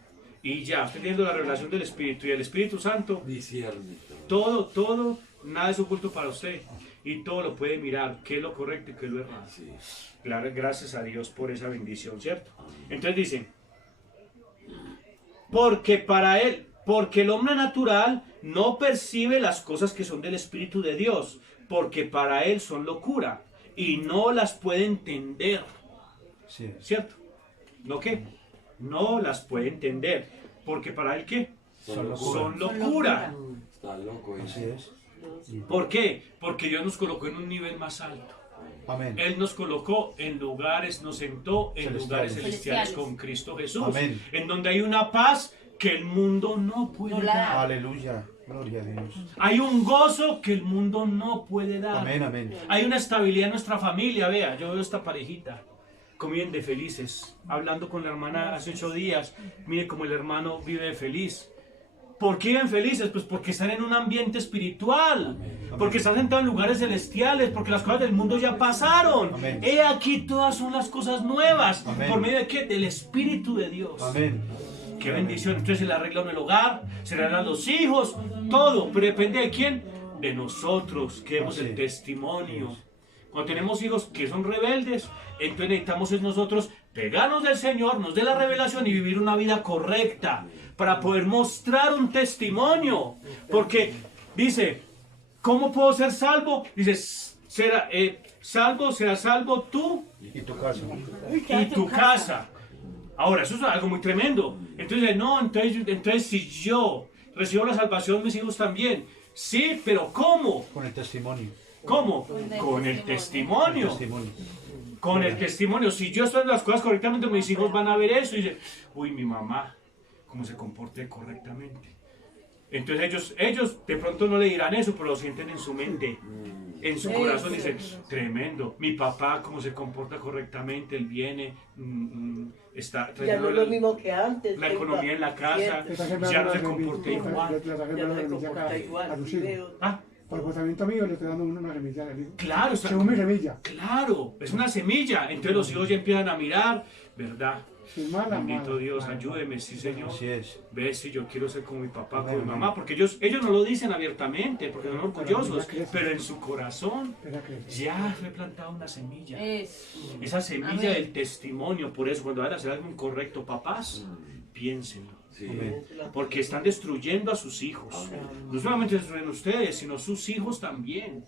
Y ya, usted teniendo la revelación del Espíritu y el Espíritu Santo, todo, nada es oculto para usted. Y todo lo puede mirar, qué es lo correcto y qué es lo errado. Claro, gracias a Dios por esa bendición, ¿cierto? Entonces dice, porque el hombre natural no percibe las cosas que son del Espíritu de Dios, porque para él son locura y no las puede entender, Sí. ¿cierto? ¿No qué? No las puede entender, porque para él ¿qué? Son locura. Está loco. Así es. ¿Por qué? Porque Dios nos colocó en un nivel más alto. Amén. Él nos colocó en lugares, nos sentó en Celestiales. lugares celestiales con Cristo Jesús, Amén. en donde hay una paz que el mundo no puede No la dar. Aleluya. Gloria a Dios. Hay un gozo que el mundo no puede dar. Amén, amén. Hay una estabilidad en nuestra familia. Vea, yo veo esta parejita, comiendo de felices. Hablando con la hermana hace 8 días, mire cómo el hermano vive feliz. ¿Por qué viven felices? Pues porque están en un ambiente espiritual, porque están sentados en lugares celestiales, porque las cosas del mundo ya pasaron. Amén. He aquí todas son las cosas nuevas. Amén. ¿Por medio de qué? Del Espíritu de Dios. Amén. Qué bendición. Entonces se le arregla en el hogar, se le arreglan los hijos, todo. Pero depende de quién, de nosotros, que demos el Así. testimonio. Cuando tenemos hijos que son rebeldes, entonces necesitamos es nosotros pegarnos del Señor, nos dé la revelación y vivir una vida correcta para poder mostrar un testimonio. Porque dice, ¿cómo puedo ser salvo? Dice, será salvo tú Y tu casa. y tu casa. Ahora, eso es algo muy tremendo. Entonces, no, entonces si yo recibo la salvación, mis hijos también. Sí, pero ¿cómo? Con el testimonio. ¿Cómo? Con el testimonio. Testimonio. Con el testimonio. Si yo estoy haciendo las cosas correctamente, mis hijos van a ver eso y dicen, uy, mi mamá, cómo se comporte correctamente. Entonces ellos de pronto no le dirán eso, pero lo sienten en su mente, en su corazón. Dicen, tremendo, mi papá, cómo se comporta correctamente, él viene, está Ya no trayendo es lo mismo que antes. la economía en la casa, ya no se comporta igual. Ya no se comporta igual. a tus hijos. Veo- Ah, Por el comportamiento mío le estoy dando una semilla al hijo. claro, está, Según mi semilla. claro, es una semilla. Entonces los hijos ya empiezan a mirar, ¿verdad? Si es mala, Bendito mala, Dios, mala. ayúdeme, sí Señor. Así es. Ves, si yo quiero ser como mi papá, Amén, como mi amén. mamá, porque ellos no lo dicen abiertamente, porque son orgullosos, pero en su corazón Espera que- ya fue plantada una semilla. Eso. Esa semilla Amén. del testimonio, por eso cuando van a hacer algo incorrecto, papás, piénsenlo. Amén. Porque están destruyendo a sus hijos. No solamente destruyen ustedes, sino sus hijos también.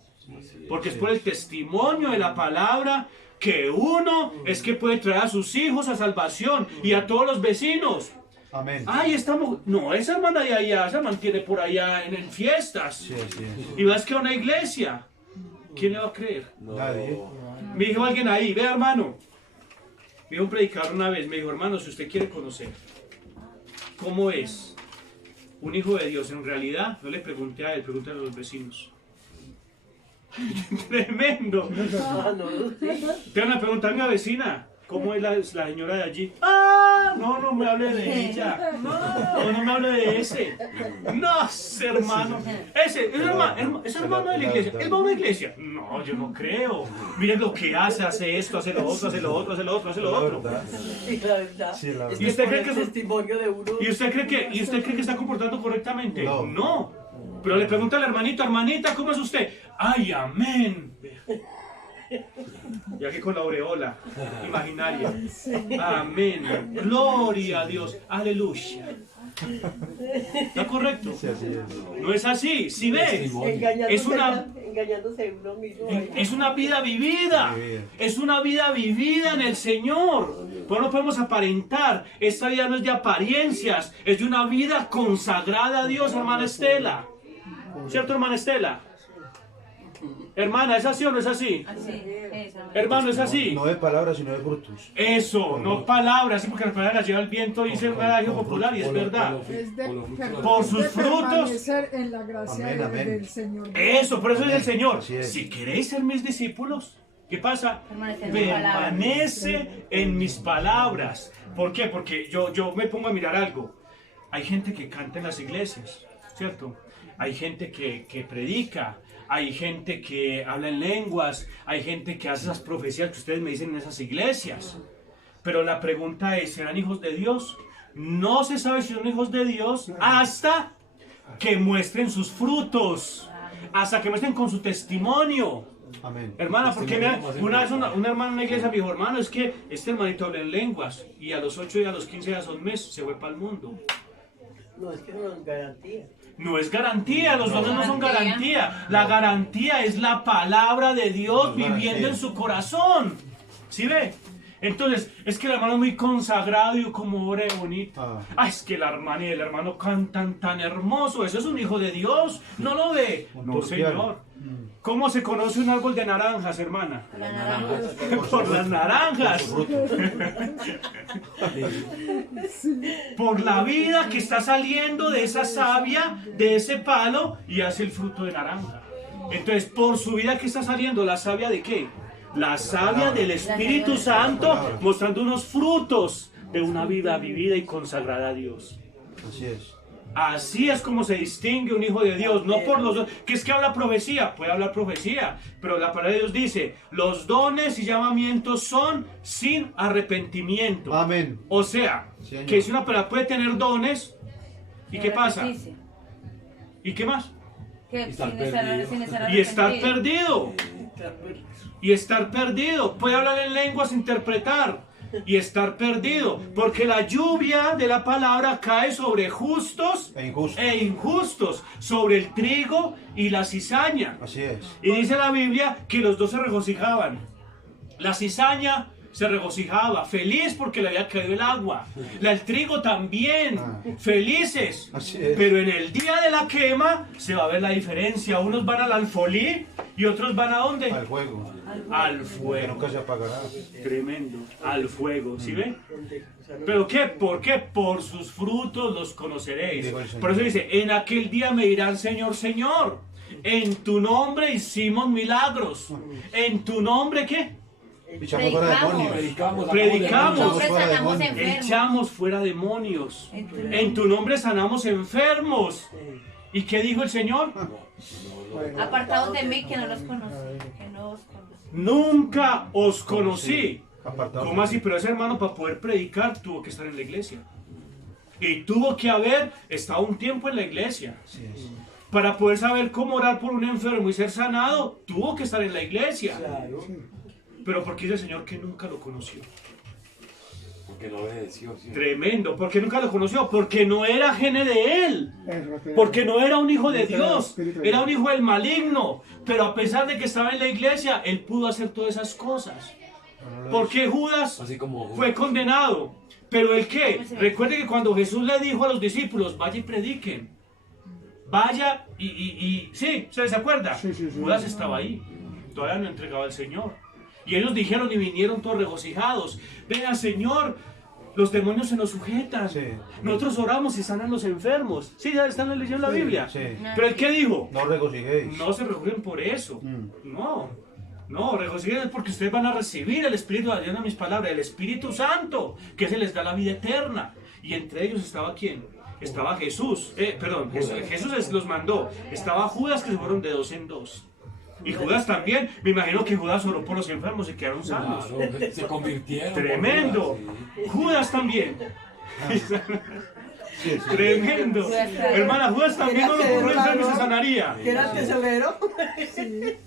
Porque es por el testimonio de la palabra que uno es que puede traer a sus hijos a salvación y a todos los vecinos. Amén. Ay, estamos. No, esa hermana de allá se mantiene por allá en fiestas. Sí, así es. Y vas que a una iglesia. ¿Quién le va a creer? Nadie. Me dijo alguien ahí, vea hermano. Me dijo un predicador una vez, me dijo, hermano, si usted quiere conocer cómo es un hijo de Dios en realidad, no le pregunté a él, pregúntale a los vecinos. Tremendo. Ah, no, sí. Tengo una pregunta a mi vecina. ¿Cómo es la señora de allí? Ah, no me hable de ella. No me hable de ese. No, hermano. Ese es hermano de la iglesia. ¿Él va a una iglesia? No, yo no creo. Miren lo que hace esto, hace lo otro, hace lo otro, hace lo otro, hace lo otro. Sí, la verdad. Sí, la Es verdad. que ¿Y usted por cree el que eso- testimonio de uno. ¿Y usted cree que está comportando correctamente? No. No. Pero le pregunta al hermanito, hermanita, ¿cómo es usted? ¡Ay, amén! Y aquí con la aureola imaginaria. Amén. Gloria a Dios. Aleluya. ¿Está correcto? Sí, así es. No es así, ¿sí ve? Engañándose uno mismo. Es una vida vivida, es una vida vivida en el Señor. Pues no podemos aparentar, esta vida no es de apariencias, es de una vida consagrada a Dios, hermana Estela. ¿Cierto, hermana Estela? Hermana, ¿es así o no es así? Así, eso. Hermano, ¿es así? No de palabras, sino de frutos. Eso, no palabras, sí, porque las palabras las lleva el viento, dice un adagio popular y es verdad. Es de, Por sus de frutos. permanecer en la gracia Amén, amén. del Señor. Eso, por eso es el Señor. Así es. Si queréis ser mis discípulos, ¿qué pasa? Permanece en mis palabras. Permanece en mis palabras. ¿Por qué? Porque yo me pongo a mirar algo. Hay gente que canta en las iglesias, ¿cierto? Hay gente que predica, hay gente que habla en lenguas, hay gente que hace esas profecías que ustedes me dicen en esas iglesias. Pero la pregunta es, ¿serán hijos de Dios? No se sabe si son hijos de Dios hasta que muestren sus frutos, hasta que muestren con su testimonio. Amén. Hermana, porque una vez una hermana en una iglesia me dijo, hermano, es que este hermanito habla en lenguas y a los 8 y a los 15 días o un mes se fue para el mundo. No, es que no es garantía. No es garantía, los dones no son garantía. La garantía es la palabra de Dios viviendo en su corazón. ¿Sí ve? Entonces, es que el hermano es muy consagrado y como ore bonito. Es que la hermana y el hermano cantan tan hermoso. Eso es un hijo de Dios. ¿No lo ve? No, señor. ¿Cómo se conoce un árbol de naranjas, hermana? La naranja. Por las naranjas. Por la vida que está saliendo de esa savia, de ese palo, y hace el fruto de naranja. Entonces, por su vida que está saliendo, ¿la savia de qué? La savia del Espíritu Santo, mostrando unos frutos de una vida vivida y consagrada a Dios. Así es. Así es como se distingue un hijo de Dios, no por los dones. ¿Qué es que habla profecía? Puede hablar profecía, pero la palabra de Dios dice, los dones y llamamientos son sin arrepentimiento. Amén. O sea, Señor. que si una persona puede tener dones, ¿y qué pasa? Justicia. ¿Y qué más? Que Estar sin perdido. estar Y estar arrepentido. perdido. Y estar perdido. Puede hablar en lenguas, interpretar. Y estar perdido, porque la lluvia de la palabra cae sobre justos E injustos, sobre el trigo y la cizaña. Así es. Y dice la Biblia que los dos se regocijaban. La cizaña se regocijaba, feliz porque le había caído el agua. El trigo también, felices. Así es. Pero en el día de la quema se va a ver la diferencia. Unos van al alfolí y otros van a ¿dónde? Al fuego. Al Que fuego. nunca se apagará. Tremendo. Al fuego, ¿sí ven? ¿Pero qué? ¿Por qué? Por sus frutos los conoceréis. Dijo el Señor. Por eso dice, en aquel día me dirán, Señor, Señor, en tu nombre hicimos milagros. ¿En tu nombre qué? Echamos fuera demonios. Predicamos. Nosotros fuera sanamos demonios. enfermos. Echamos fuera demonios. En tu En tu nombre sanamos enfermos. ¿Y qué dijo el Señor? Apartados de mí que no los conocí. Que no os conocí. Nunca os conocí. Apartados. ¿Cómo así? Pero ese hermano para poder predicar tuvo que estar en la iglesia. Y tuvo que haber estado un tiempo en la iglesia. Así es. Para poder saber cómo orar por un enfermo y ser sanado, tuvo que estar en la iglesia. Claro. Pero porque dice el Señor que nunca lo conoció. Porque no obedeció. ¿sí? Tremendo. ¿Por qué nunca lo conoció? Porque no era gene de él. Eso, Porque no era un hijo de Dios, Espíritu de era Dios. un hijo del maligno. Pero a pesar de que estaba en la iglesia, él pudo hacer todas esas cosas. ¿Por qué Judas Así como fue condenado? ¿Pero el qué? Recuerde que cuando Jesús le dijo a los discípulos, vaya y prediquen. Vaya y sí, ¿se acuerda? Sí, sí, sí. Judas estaba ahí, todavía no entregaba al Señor. Y ellos dijeron y vinieron todos regocijados. Vean, Señor, los demonios se nos sujetan. Sí. Nosotros oramos y sanan los enfermos. Sí, ya están leyendo la Biblia. Sí. Pero ¿el qué dijo? No regocijéis. No se regocijen por eso. Mm. No, regocijen porque ustedes van a recibir el Espíritu de Dios en mis palabras, el Espíritu Santo, que se les da la vida eterna. Y entre ellos estaba ¿quién? Estaba Jesús. Jesús los mandó. Estaba Judas, que se fueron de 2 en 2. Y Judas también. Me imagino que Judas oró por los enfermos y quedaron sanos. Claro, se convirtieron. Tremendo. por Judas, sí. Judas también. Sí, sí. Tremendo. Hermana, Judas también no lo ocurrió y se sanaría. Que era el tesorero.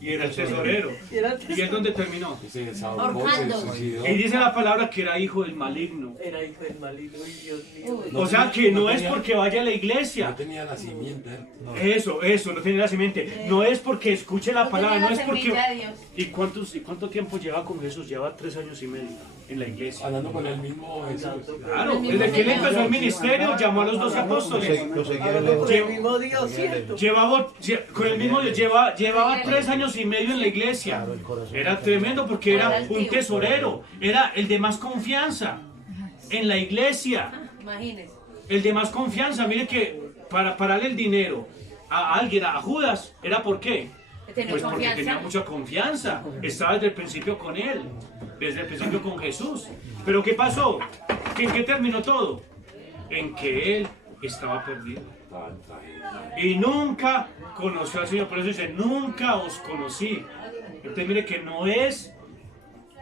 Y era el tesorero. Y era el ¿Y es donde terminó? Se desahogó, se Ahorcando. suicidó. Y dice la palabra que era hijo del maligno. Era hijo del maligno. Uy, Dios mío. O sea que no es porque vaya a la No iglesia. tenía la simiente. Eso, no tiene la simiente. No es porque escuche la palabra, no es porque... semilla de Dios. ¿Y cuánto tiempo lleva con Jesús? Lleva 3 años y medio en la iglesia. Hablando con el mismo Jesús. Claro, desde que él empezó el ministerio, llamó a los 12 apóstoles. Lo seguía Hablando lejos. con el mismo Dios, ¿cierto? Con el mismo Dios, llevaba 3 años y medio en la iglesia. Claro, el corazón. Era tremendo porque era un tesorero, era el de más confianza en la iglesia. Imagínese. El de más confianza, mire que para darle el dinero a alguien, a Judas, ¿era por qué? Tener Pues porque confianza. tenía mucha confianza, estaba desde el principio con él, desde el principio con Jesús. Pero ¿qué pasó? ¿En qué terminó todo? En que él estaba perdido. Y nunca conoció al Señor, por eso dice, nunca os conocí. Entonces mire que no es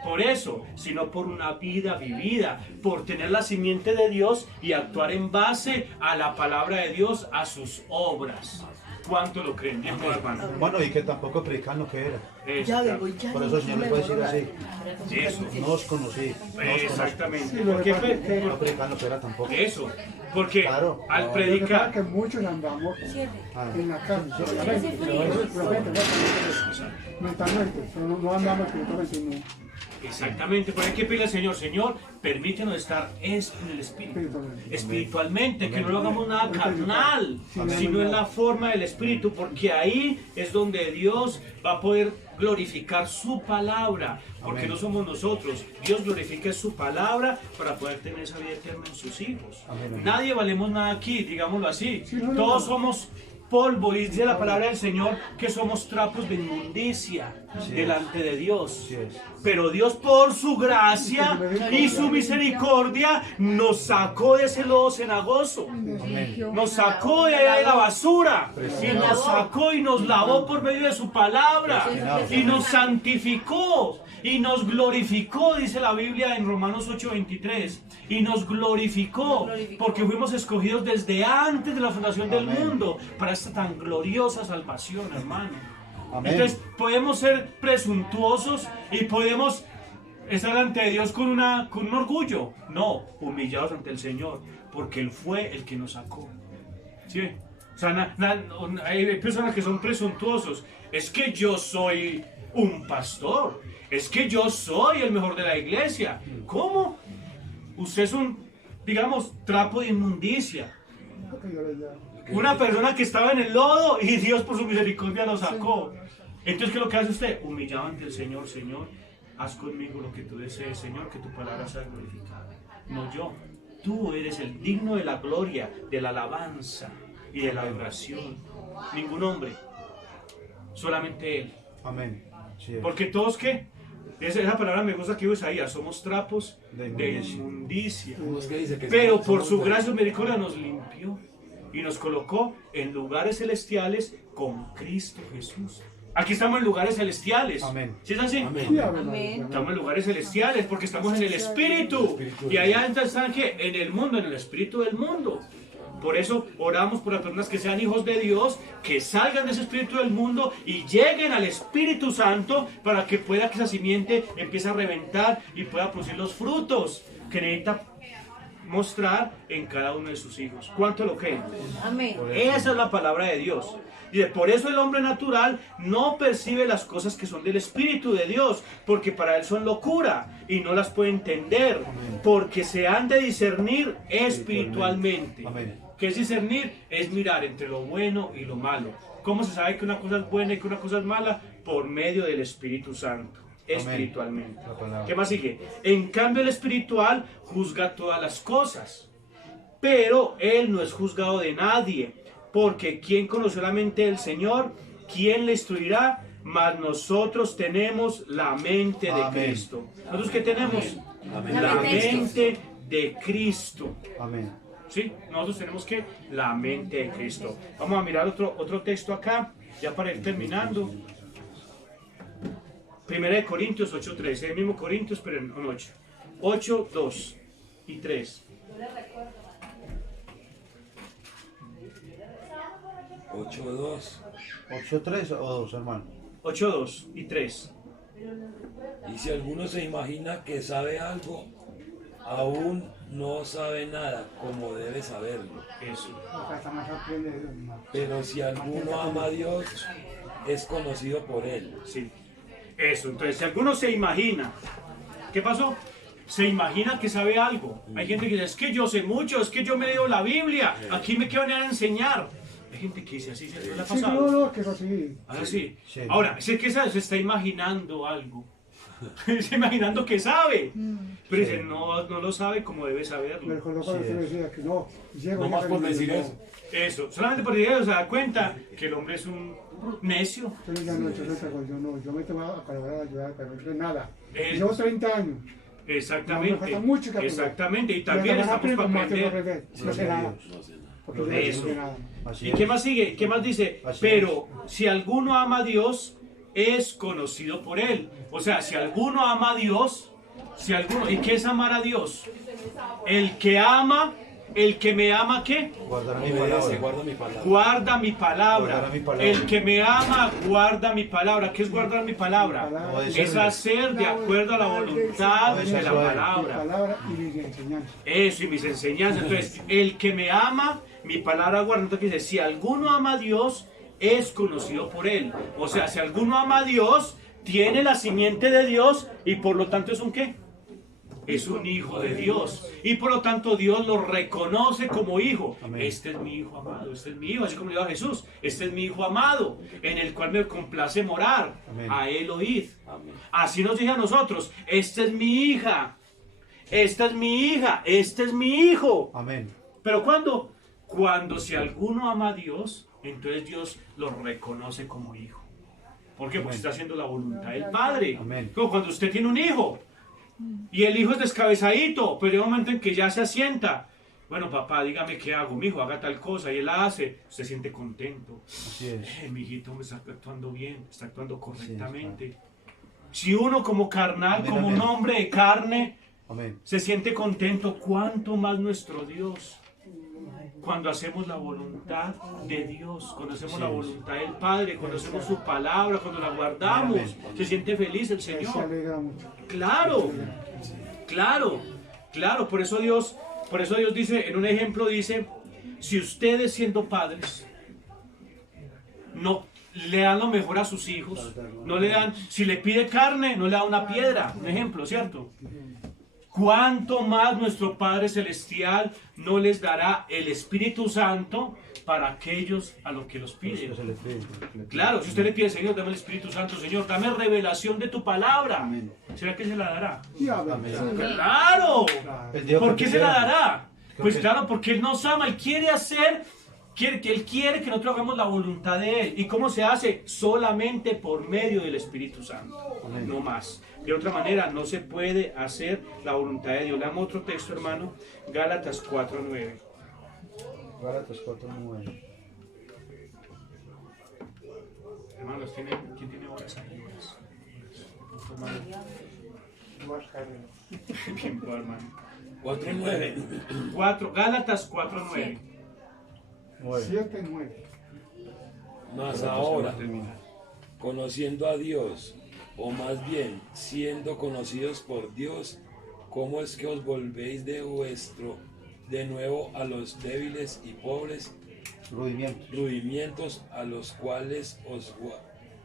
por eso, sino por una vida vivida, por tener la simiente de Dios y actuar en base a la palabra de Dios, a sus obras. ¿Cuánto lo creen? Bien, hermano. Bueno, y que tampoco predican lo que era. Ya vengo, ya Por eso el Señor le puede decir así. Eso. No os conocí. No os Exactamente. Sí, lo ¿Por que qué pasa es que- conozco. No predican lo que era tampoco. Eso. Porque Claro. al Lo que pasa predicar... es que muchos andamos en la carne, solamente, pero eso es profeta, mentalmente, pero no andamos espiritualmente, no. Exactamente, por ahí que pide al Señor, Señor, permítenos estar en el Espíritu, espiritualmente, que no lo hagamos nada carnal, sino en la forma del Espíritu, porque ahí es donde Dios va a poder glorificar su palabra, porque no somos nosotros, Dios glorifica su palabra para poder tener esa vida eterna en sus hijos. Nadie valemos nada aquí, digámoslo así, todos somos polvo, y dice la palabra del Señor que somos trapos de inmundicia delante de Dios. Así es. Pero Dios por su gracia y su misericordia nos sacó de ese lodo cenagoso. Nos sacó de ahí de la basura. Y nos sacó y nos lavó por medio de su palabra. Y nos santificó. Y nos glorificó, dice la Biblia en Romanos 8:23. Y nos glorificó porque fuimos escogidos desde antes de la fundación del mundo para esta tan gloriosa salvación, hermano. Amén. Entonces podemos ser presuntuosos y podemos estar ante Dios con un orgullo. No, humillados ante el Señor, porque Él fue el que nos sacó. ¿Sí? O sea, hay personas que son presuntuosos. Es que yo soy un pastor. Es que yo soy el mejor de la iglesia. ¿Cómo? Usted es un, digamos, trapo de inmundicia. Una persona que estaba en el lodo y Dios por su misericordia lo sacó. Entonces, ¿qué es lo que hace usted? Humillado ante el Señor. Señor, haz conmigo lo que tú desees, Señor, que tu palabra sea glorificada. No yo. Tú eres el digno de la gloria, de la alabanza y de la adoración. Ningún hombre. Solamente Él. Amén. Sí es. Porque todos, ¿qué? Esa palabra me gusta que dijo Isaías. Somos trapos De de inmundicia. inmundicia. Es que dice que Pero somos- por somos su de- gracia y misericordia nos limpió y nos colocó en lugares celestiales con Cristo Jesús. Aquí estamos en lugares celestiales. Amén. ¿Sí es así? Amén. Sí, amén. Amén. Estamos en lugares celestiales porque estamos en el Espíritu. Y allá están que en el mundo, en el Espíritu del mundo. Por eso oramos por las personas que sean hijos de Dios, que salgan de ese espíritu del mundo y lleguen al Espíritu Santo para que pueda que esa simiente empiece a reventar y pueda producir los frutos que necesita mostrar en cada uno de sus hijos. ¿Cuánto lo creen? Amén. Esa es la palabra de Dios. Y por eso el hombre natural no percibe las cosas que son del Espíritu de Dios, porque para él son locura y no las puede entender, porque se han de discernir espiritualmente. Amén. ¿Qué es discernir? Es mirar entre lo bueno y lo malo. ¿Cómo se sabe que una cosa es buena y que una cosa es mala? Por medio del Espíritu Santo, espiritualmente. La palabra. ¿Qué más sigue? En cambio el espiritual juzga todas las cosas, pero él no es juzgado de nadie, porque ¿quién conoció la mente del Señor? ¿Quién le instruirá? Mas nosotros tenemos la mente de Amén. Cristo. ¿Nosotros qué tenemos? Amén. La La mente de mente de Cristo. Amén. ¿Sí? Nosotros tenemos que la mente de Cristo. Vamos a mirar otro texto acá, ya para ir terminando. 1 Corintios 8:3, el mismo Corintios, pero en 8. 8, 2 y 3. 8:2. 8:3 o 2, hermano. 8, 2 y 3. Y si alguno se imagina que sabe algo, aún no sabe nada como debe saberlo. Eso. Acá está más aprende de Dios, más. Pero si alguno ama a Dios, es conocido por él. Sí. Eso. Entonces, si alguno se imagina, ¿qué pasó? Se imagina que sabe algo. Hay gente que dice, es que yo sé mucho, es que yo me leo la Biblia, aquí me quieren a enseñar. Hay gente que dice así, ¿se le ha Sí, pasado? no, que eso sí. Ahora sí. Sí. Ahora, es que se está imaginando algo. Está imaginando que sabe. Pero dice, no lo sabe como debe Me saberlo. recuerdo cuando usted me decía que no, llego No más por decir eso. Eso. Solamente por decir eso se da cuenta que el hombre es un necio. Yo ya no he hecho otra cosa, yo no, yo me tengo a colaborar, a ayudar, pero no sé nada. Eh, Llevo 30 años. No, me Exactamente. falta mucho que aprender. Exactamente. Y también Pero estamos para más que no aprender. aprender. No sé nada. No sé nada. Porque yo Eso. no sé nada. Así ¿Y es. qué más sigue? ¿Qué más dice? Así Pero si alguno ama a Dios, es conocido por él. O sea, si alguno ama a Dios, si alguno, ¿y qué es amar a Dios? El que ama, el que me ama, ¿qué? Guardar mi Obedece, palabra. guarda mi palabra. Guarda mi palabra. Guardará mi palabra. El que me ama, guarda mi palabra. ¿Qué es guardar mi palabra? Es hacer de acuerdo a la voluntad de la Mi palabra. palabra y mi enseñanza. Eso y mis enseñanzas. Entonces, el que me ama, mi palabra guarda. Entonces dice, si alguno ama a Dios, es conocido por él. O sea, si alguno ama a Dios, tiene la simiente de Dios y por lo tanto es un ¿qué? Es un hijo de Dios. Y por lo tanto Dios lo reconoce como hijo. Amén. Este es mi hijo amado, este es mi hijo, así como le dijo a Jesús. Este es mi hijo amado, en el cual me complace morar. Amén. A él oíd. Amén. Así nos dice a nosotros, esta es mi hija, esta es mi hija, este es mi hijo. Amén. Pero ¿cuándo? Cuando si alguno ama a Dios, entonces Dios lo reconoce como hijo. ¿Por qué? Porque está haciendo la voluntad del Padre. Amén. Como cuando usted tiene un hijo y el hijo es descabezadito, pero hay un momento en que ya se asienta. Bueno, papá, dígame qué hago, mi hijo, haga tal cosa, y él la hace. Usted se siente contento. Así es. Mi hijito me está actuando bien, está actuando correctamente. Si uno como carnal, Amén, como amén. un hombre de carne, Amén. se siente contento, ¿cuánto más nuestro Dios? Cuando hacemos la voluntad de Dios, cuando hacemos la voluntad del Padre, cuando hacemos su palabra, cuando la guardamos, se siente feliz el Se Señor. alegra mucho. Claro, claro, claro. Por eso Dios dice, en un ejemplo dice, si ustedes siendo padres, no le dan lo mejor a sus hijos, no le dan, si le pide carne, no le da una piedra, un ejemplo, ¿cierto? ¿Cuánto más nuestro Padre Celestial no les dará el Espíritu Santo para aquellos a los que los piden? Eso se le pide. Claro, si usted le pide, Señor, dame el Espíritu Santo, Señor, dame revelación de tu palabra. Amén. ¿Será que se la dará? Y a ver, Amén. ¡Claro! El día ¿Por que qué se la quiera. dará? Pues que- claro, porque Él nos ama, Él quiere hacer, Él quiere que nosotros hagamos la voluntad de Él. ¿Y cómo se hace? Solamente por medio del Espíritu Santo, Amén. no más. De otra manera, no se puede hacer la voluntad de Dios. Leamos otro texto, hermano, Gálatas 4:9. Gálatas 4:9. Hermanos, ¿quién tiene horas ahí? Horas. Tiempo, hermano. 4:9. Gálatas 4:9. 7, 9. Mas ahora, conociendo a Dios, o más bien siendo conocidos por Dios, ¿cómo es que os volvéis de nuevo a los débiles y pobres Rudimientos. rudimientos a los cuales os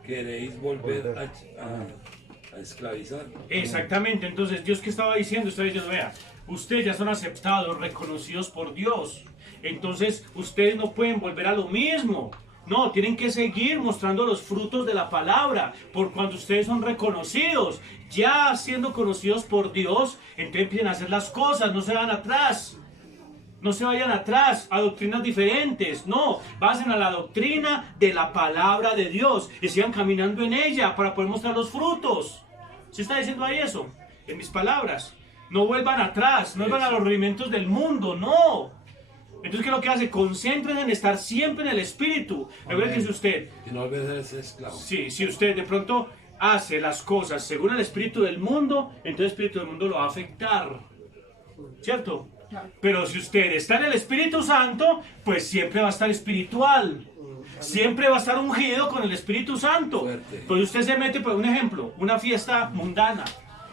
queréis volver a esclavizar? Exactamente, entonces Dios que estaba diciendo, vea, ustedes ya son aceptados, reconocidos por Dios, entonces ustedes no pueden volver a lo mismo, no, tienen que seguir mostrando los frutos de la palabra, por cuando ustedes son reconocidos, ya siendo conocidos por Dios, entonces empiecen a hacer las cosas, no se van atrás. No se vayan atrás a doctrinas diferentes, no, basen a la doctrina de la palabra de Dios y sigan caminando en ella para poder mostrar los frutos. ¿Sí está diciendo ahí eso? En mis palabras. No vuelvan atrás, no vuelvan a los rudimentos del mundo, no. Entonces, ¿qué es lo que hace? Concéntrense en estar siempre en el Espíritu. Recuerden que si usted, Y no volver a ser esclavo. sí, si usted de pronto hace las cosas según el Espíritu del mundo, entonces el Espíritu del mundo lo va a afectar. ¿Cierto? Pero si usted está en el Espíritu Santo, pues siempre va a estar espiritual. siempre va a estar ungido con el Espíritu Santo. Fuerte. Pues usted se mete, por un ejemplo, una fiesta mundana,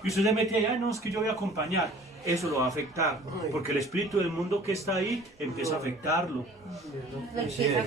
y usted se mete ahí, "Ay, no, es que yo voy a acompañar". Eso lo va a afectar, porque el espíritu del mundo que está ahí empieza a afectarlo.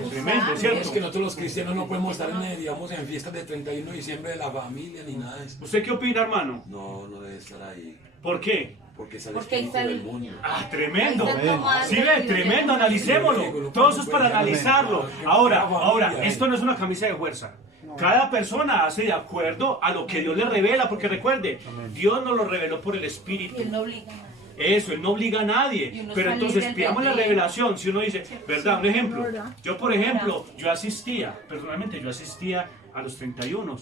Tremendo, ¿cierto? Es que nosotros los cristianos no podemos estar digamos, en fiestas de 31 de diciembre de la familia ni nada de eso. ¿Usted qué opina, hermano? No, no debe estar ahí. ¿Por qué? Porque es el Porque ahí espíritu está del el- mundo. Ah, tremendo. Ahí están tomando Sí, ve, y tremendo, no analicémoslo. Todo eso es para analizarlo. Ahora, esto no es una camisa de fuerza. Cada persona hace de acuerdo a lo que Dios le revela, porque recuerde, Dios nos lo reveló por el Espíritu. Y él no obliga a nadie. Eso, Él no obliga a Y nadie. uno Pero salir entonces del pidamos la ventre. revelación. Si uno dice, ¿verdad? Un ejemplo. Yo, por ejemplo, yo asistía, personalmente yo asistía a los 31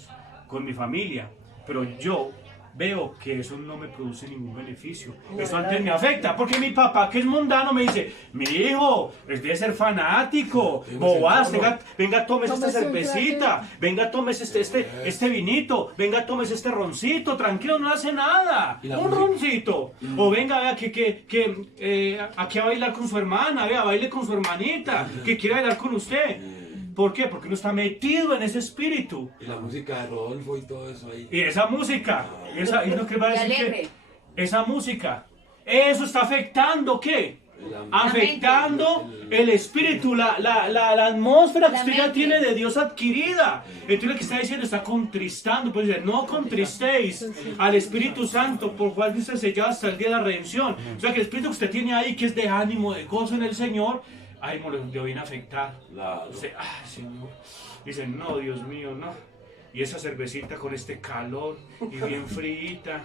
con mi familia, pero yo veo que eso no me produce ningún beneficio. Eso antes me afecta, porque mi papá, que es mundano, me dice, mi hijo, debe ser fanático, bobadas, venga, tómese esta Tómese un cervecita, venga, tómese este vinito, venga, tómese este roncito, tranquilo, no hace nada, Y la un música. roncito, o venga, vea, aquí a bailar con su hermana, vea, baile con su hermanita, que quiere bailar con usted. ¿Por qué? Porque uno está metido en ese espíritu. Y la música de Rodolfo y todo eso ahí. Y esa música, y uno que va a Y decir alegre. que esa música, eso está afectando ¿qué? La- Afectando el espíritu, la atmósfera que La usted ya mente. tiene de Dios adquirida. Entonces lo que está diciendo está contristando. Pues dice, no contristéis al Espíritu Santo, por cual usted sellado hasta el día de la redención. O sea que el espíritu que usted tiene ahí, que es de ánimo, de gozo en el Señor, ay, le viene a afectar. Claro. Usted, ay, Señor. Dice, no, Dios mío, no. Y esa cervecita con este calor y bien frita.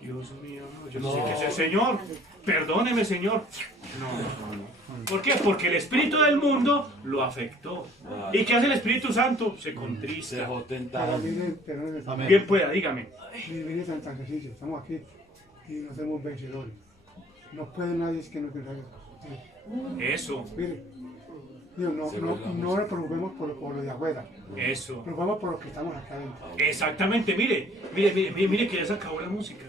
Dios mío, no. Yo no sé qué es el Señor. Perdóneme, Señor. No. ¿Por qué? Porque el espíritu del mundo lo afectó. ¿Y qué hace el Espíritu Santo? Se Se contrista. dejó Pero tentar. miren, Amén. Bien pueda, dígame. miren tan ejercicio, estamos aquí y no somos vencedores. No puede nadie es que no quiera. Eso, Mire, digo, no nos preocupemos por lo de afuera, eso. preocupemos por lo que estamos acá adentro. Exactamente, mire que ya se acabó la música.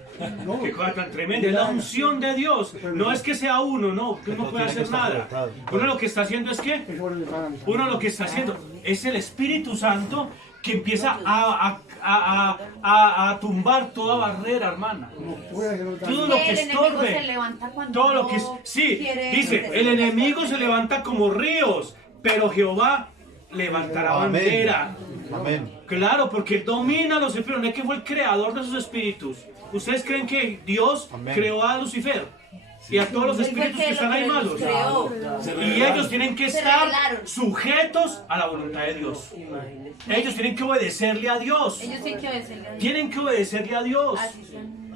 No. Qué cosa tan tremenda, es la unción de Dios. No es que sea uno, no, que uno no puede hacer nada. Uno lo que está haciendo es que, Eso es lo que van a uno lo que está haciendo es el Espíritu Santo que empieza a tumbar toda barrera, hermana. No puede hacer otra Todo cosa. lo que El enemigo estorbe. se levanta cuando Todo lo que no sí, quiere dice, obedecer. el enemigo se levanta como ríos, pero Jehová levantará Amén. bandera. Amén. Claro, porque él domina los espíritus, no es que fue el creador de esos espíritus. ¿Ustedes creen que Dios Amén. creó a Lucifer y a todos los Él fue el espíritus que que están ahí los malos? creó. Se Y revelaron. ellos tienen que Se estar rebelaron. sujetos a la voluntad de Dios. Ellos tienen que obedecerle a Dios. Ellos tienen que obedecerle a Dios. Tienen que obedecerle a Dios. Así sean.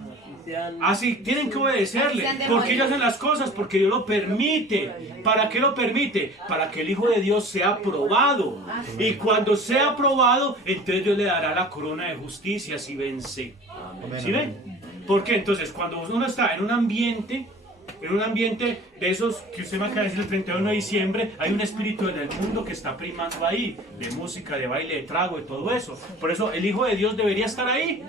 Así, tienen que obedecerle. Sean de Porque ellos rodillas. hacen las cosas, porque Dios lo permite. ¿Para qué lo permite? Para que el Hijo de Dios sea aprobado. Y cuando sea aprobado, entonces Dios le dará la corona de justicia si vence. Amén. ¿Sí ven? Porque entonces cuando uno está en un ambiente de esos que usted me acaba de decir el 31 de diciembre, hay un espíritu del mundo que está primando ahí, de música, de baile, de trago, de todo eso. Por eso el Hijo de Dios debería estar ahí.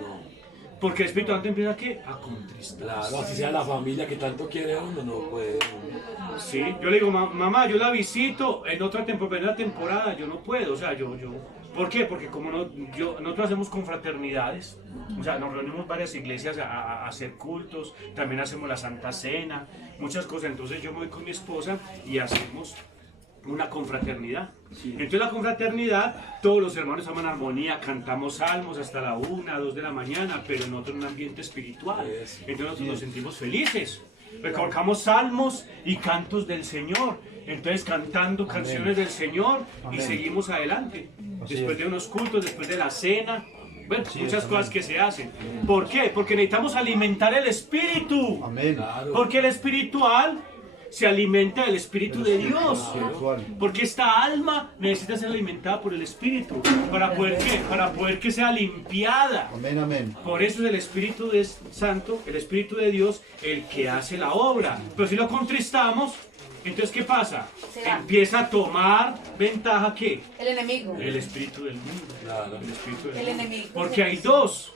Porque el Espíritu Santo empieza ¿qué? A contristar. Claro, así sea la familia que tanto quiere uno, no puede. Sí, yo le digo, mamá, yo la visito en otra temporada, yo no puedo, o sea, ¿por qué? Porque como nosotros hacemos confraternidades, o sea, nos reunimos varias iglesias a hacer cultos, también hacemos la Santa Cena, muchas cosas, entonces yo me voy con mi esposa y hacemos una confraternidad. Entonces la confraternidad, todos los hermanos estamos en armonía, cantamos salmos hasta la 1, 2 de la mañana, pero nosotros en un ambiente espiritual. Entonces nosotros nos sentimos felices. Colocamos salmos y cantos del Señor. Entonces cantando canciones del Señor y Amén. seguimos adelante. Así Después es. de unos cultos, después de la cena. Bueno, Así muchas es, cosas amén. que se hacen. ¿Por qué? Porque necesitamos alimentar el espíritu. Amén. Claro. Porque el espiritual se alimenta del Espíritu de Dios. Espiritual. Porque esta alma necesita ser alimentada por el Espíritu. ¿Para poder qué? Para poder que sea limpiada. Amén, amén. Por eso es el Espíritu Santo, el Espíritu de Dios, el que hace la obra. Pero si lo contristamos, entonces ¿qué pasa? Se va. Empieza a tomar ventaja ¿qué? El enemigo. El Espíritu del mundo. Claro. El Espíritu del El mundo. enemigo. Porque hay dos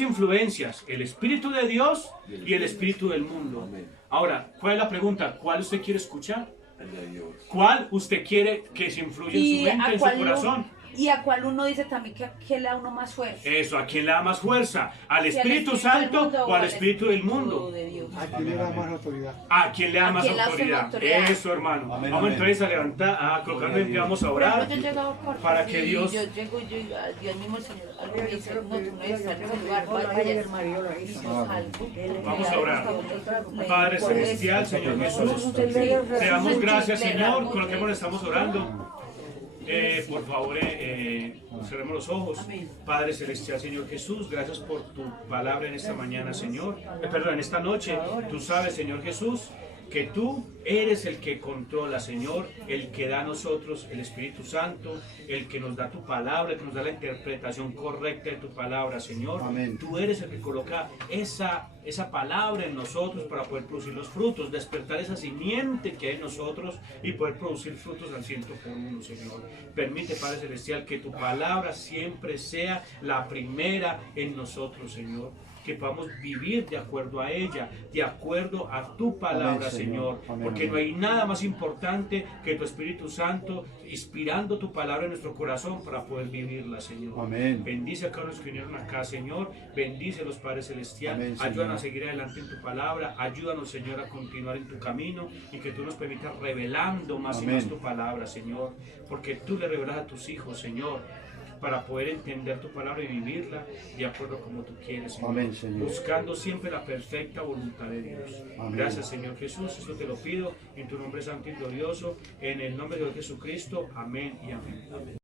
influencias, el Espíritu de Dios y el Espíritu del mundo. Ahora, ¿cuál es la pregunta? ¿Cuál usted quiere escuchar? El de Dios. ¿Cuál usted quiere que se influya en su mente, en su corazón? Y a cuál uno dice también que a quién le da uno más fuerza. Eso, ¿a quién le da más fuerza? ¿Al Si Espíritu del Santo mundo o al Espíritu del mundo? de Dios. Aquí le da más autoridad. ¿A quién le da ¿A más quién le da autoridad? autoridad? Eso, hermano. Amén, Vamos amén. entonces a levantar, a colocarnos en pie, vamos a Por orar. ejemplo, yo he llegado por para que y Dios- Yo llego y yo digo, "Ay, Dios mismo, Señor, algo me dice, no, tú no debes estar en ese lugar, Hola, vaya, el marido la hizo. Dios, algo". Vamos a orar. Padre Por Celestial, eso, Señor por Jesús, eso, te damos gracias, le Señor, damos con lo que de- estamos orando. Por favor, cerremos los ojos. Amén. Padre Celestial, Señor Jesús, gracias por tu palabra en esta mañana, Señor. Perdón, en esta noche. Tú sabes, Señor Jesús, que tú eres el que controla, Señor, el que da a nosotros el Espíritu Santo, el que nos da tu palabra, el que nos da la interpretación correcta de tu palabra, Señor. Amén. Tú eres el que coloca esa palabra en nosotros para poder producir los frutos, despertar esa simiente que hay en nosotros y poder producir frutos al 100%, Señor. Permite, Padre Celestial, que tu palabra siempre sea la primera en nosotros, Señor. Que podamos vivir de acuerdo a ella, de acuerdo a tu palabra, Amén, Señor. Amén, Porque amén. no hay nada más importante que tu Espíritu Santo inspirando tu palabra en nuestro corazón para poder vivirla, Señor. Amén. Bendice a cada uno de los que vinieron acá, Señor. Bendice a los Padres Celestiales. Amén, Señor. Ayúdanos a seguir adelante en tu palabra. Ayúdanos, Señor, a continuar en tu camino y que tú nos permitas revelando más y Amén. más tu palabra, Señor. Porque tú le revelas a tus hijos, Señor, para poder entender tu palabra y vivirla de acuerdo como tú quieres, Señor. Amén, Señor. Buscando siempre la perfecta voluntad de Dios. Amén. Gracias, Señor Jesús. Esto te lo pido en tu nombre santo y glorioso. En el nombre de Dios Jesucristo. Amén y amén.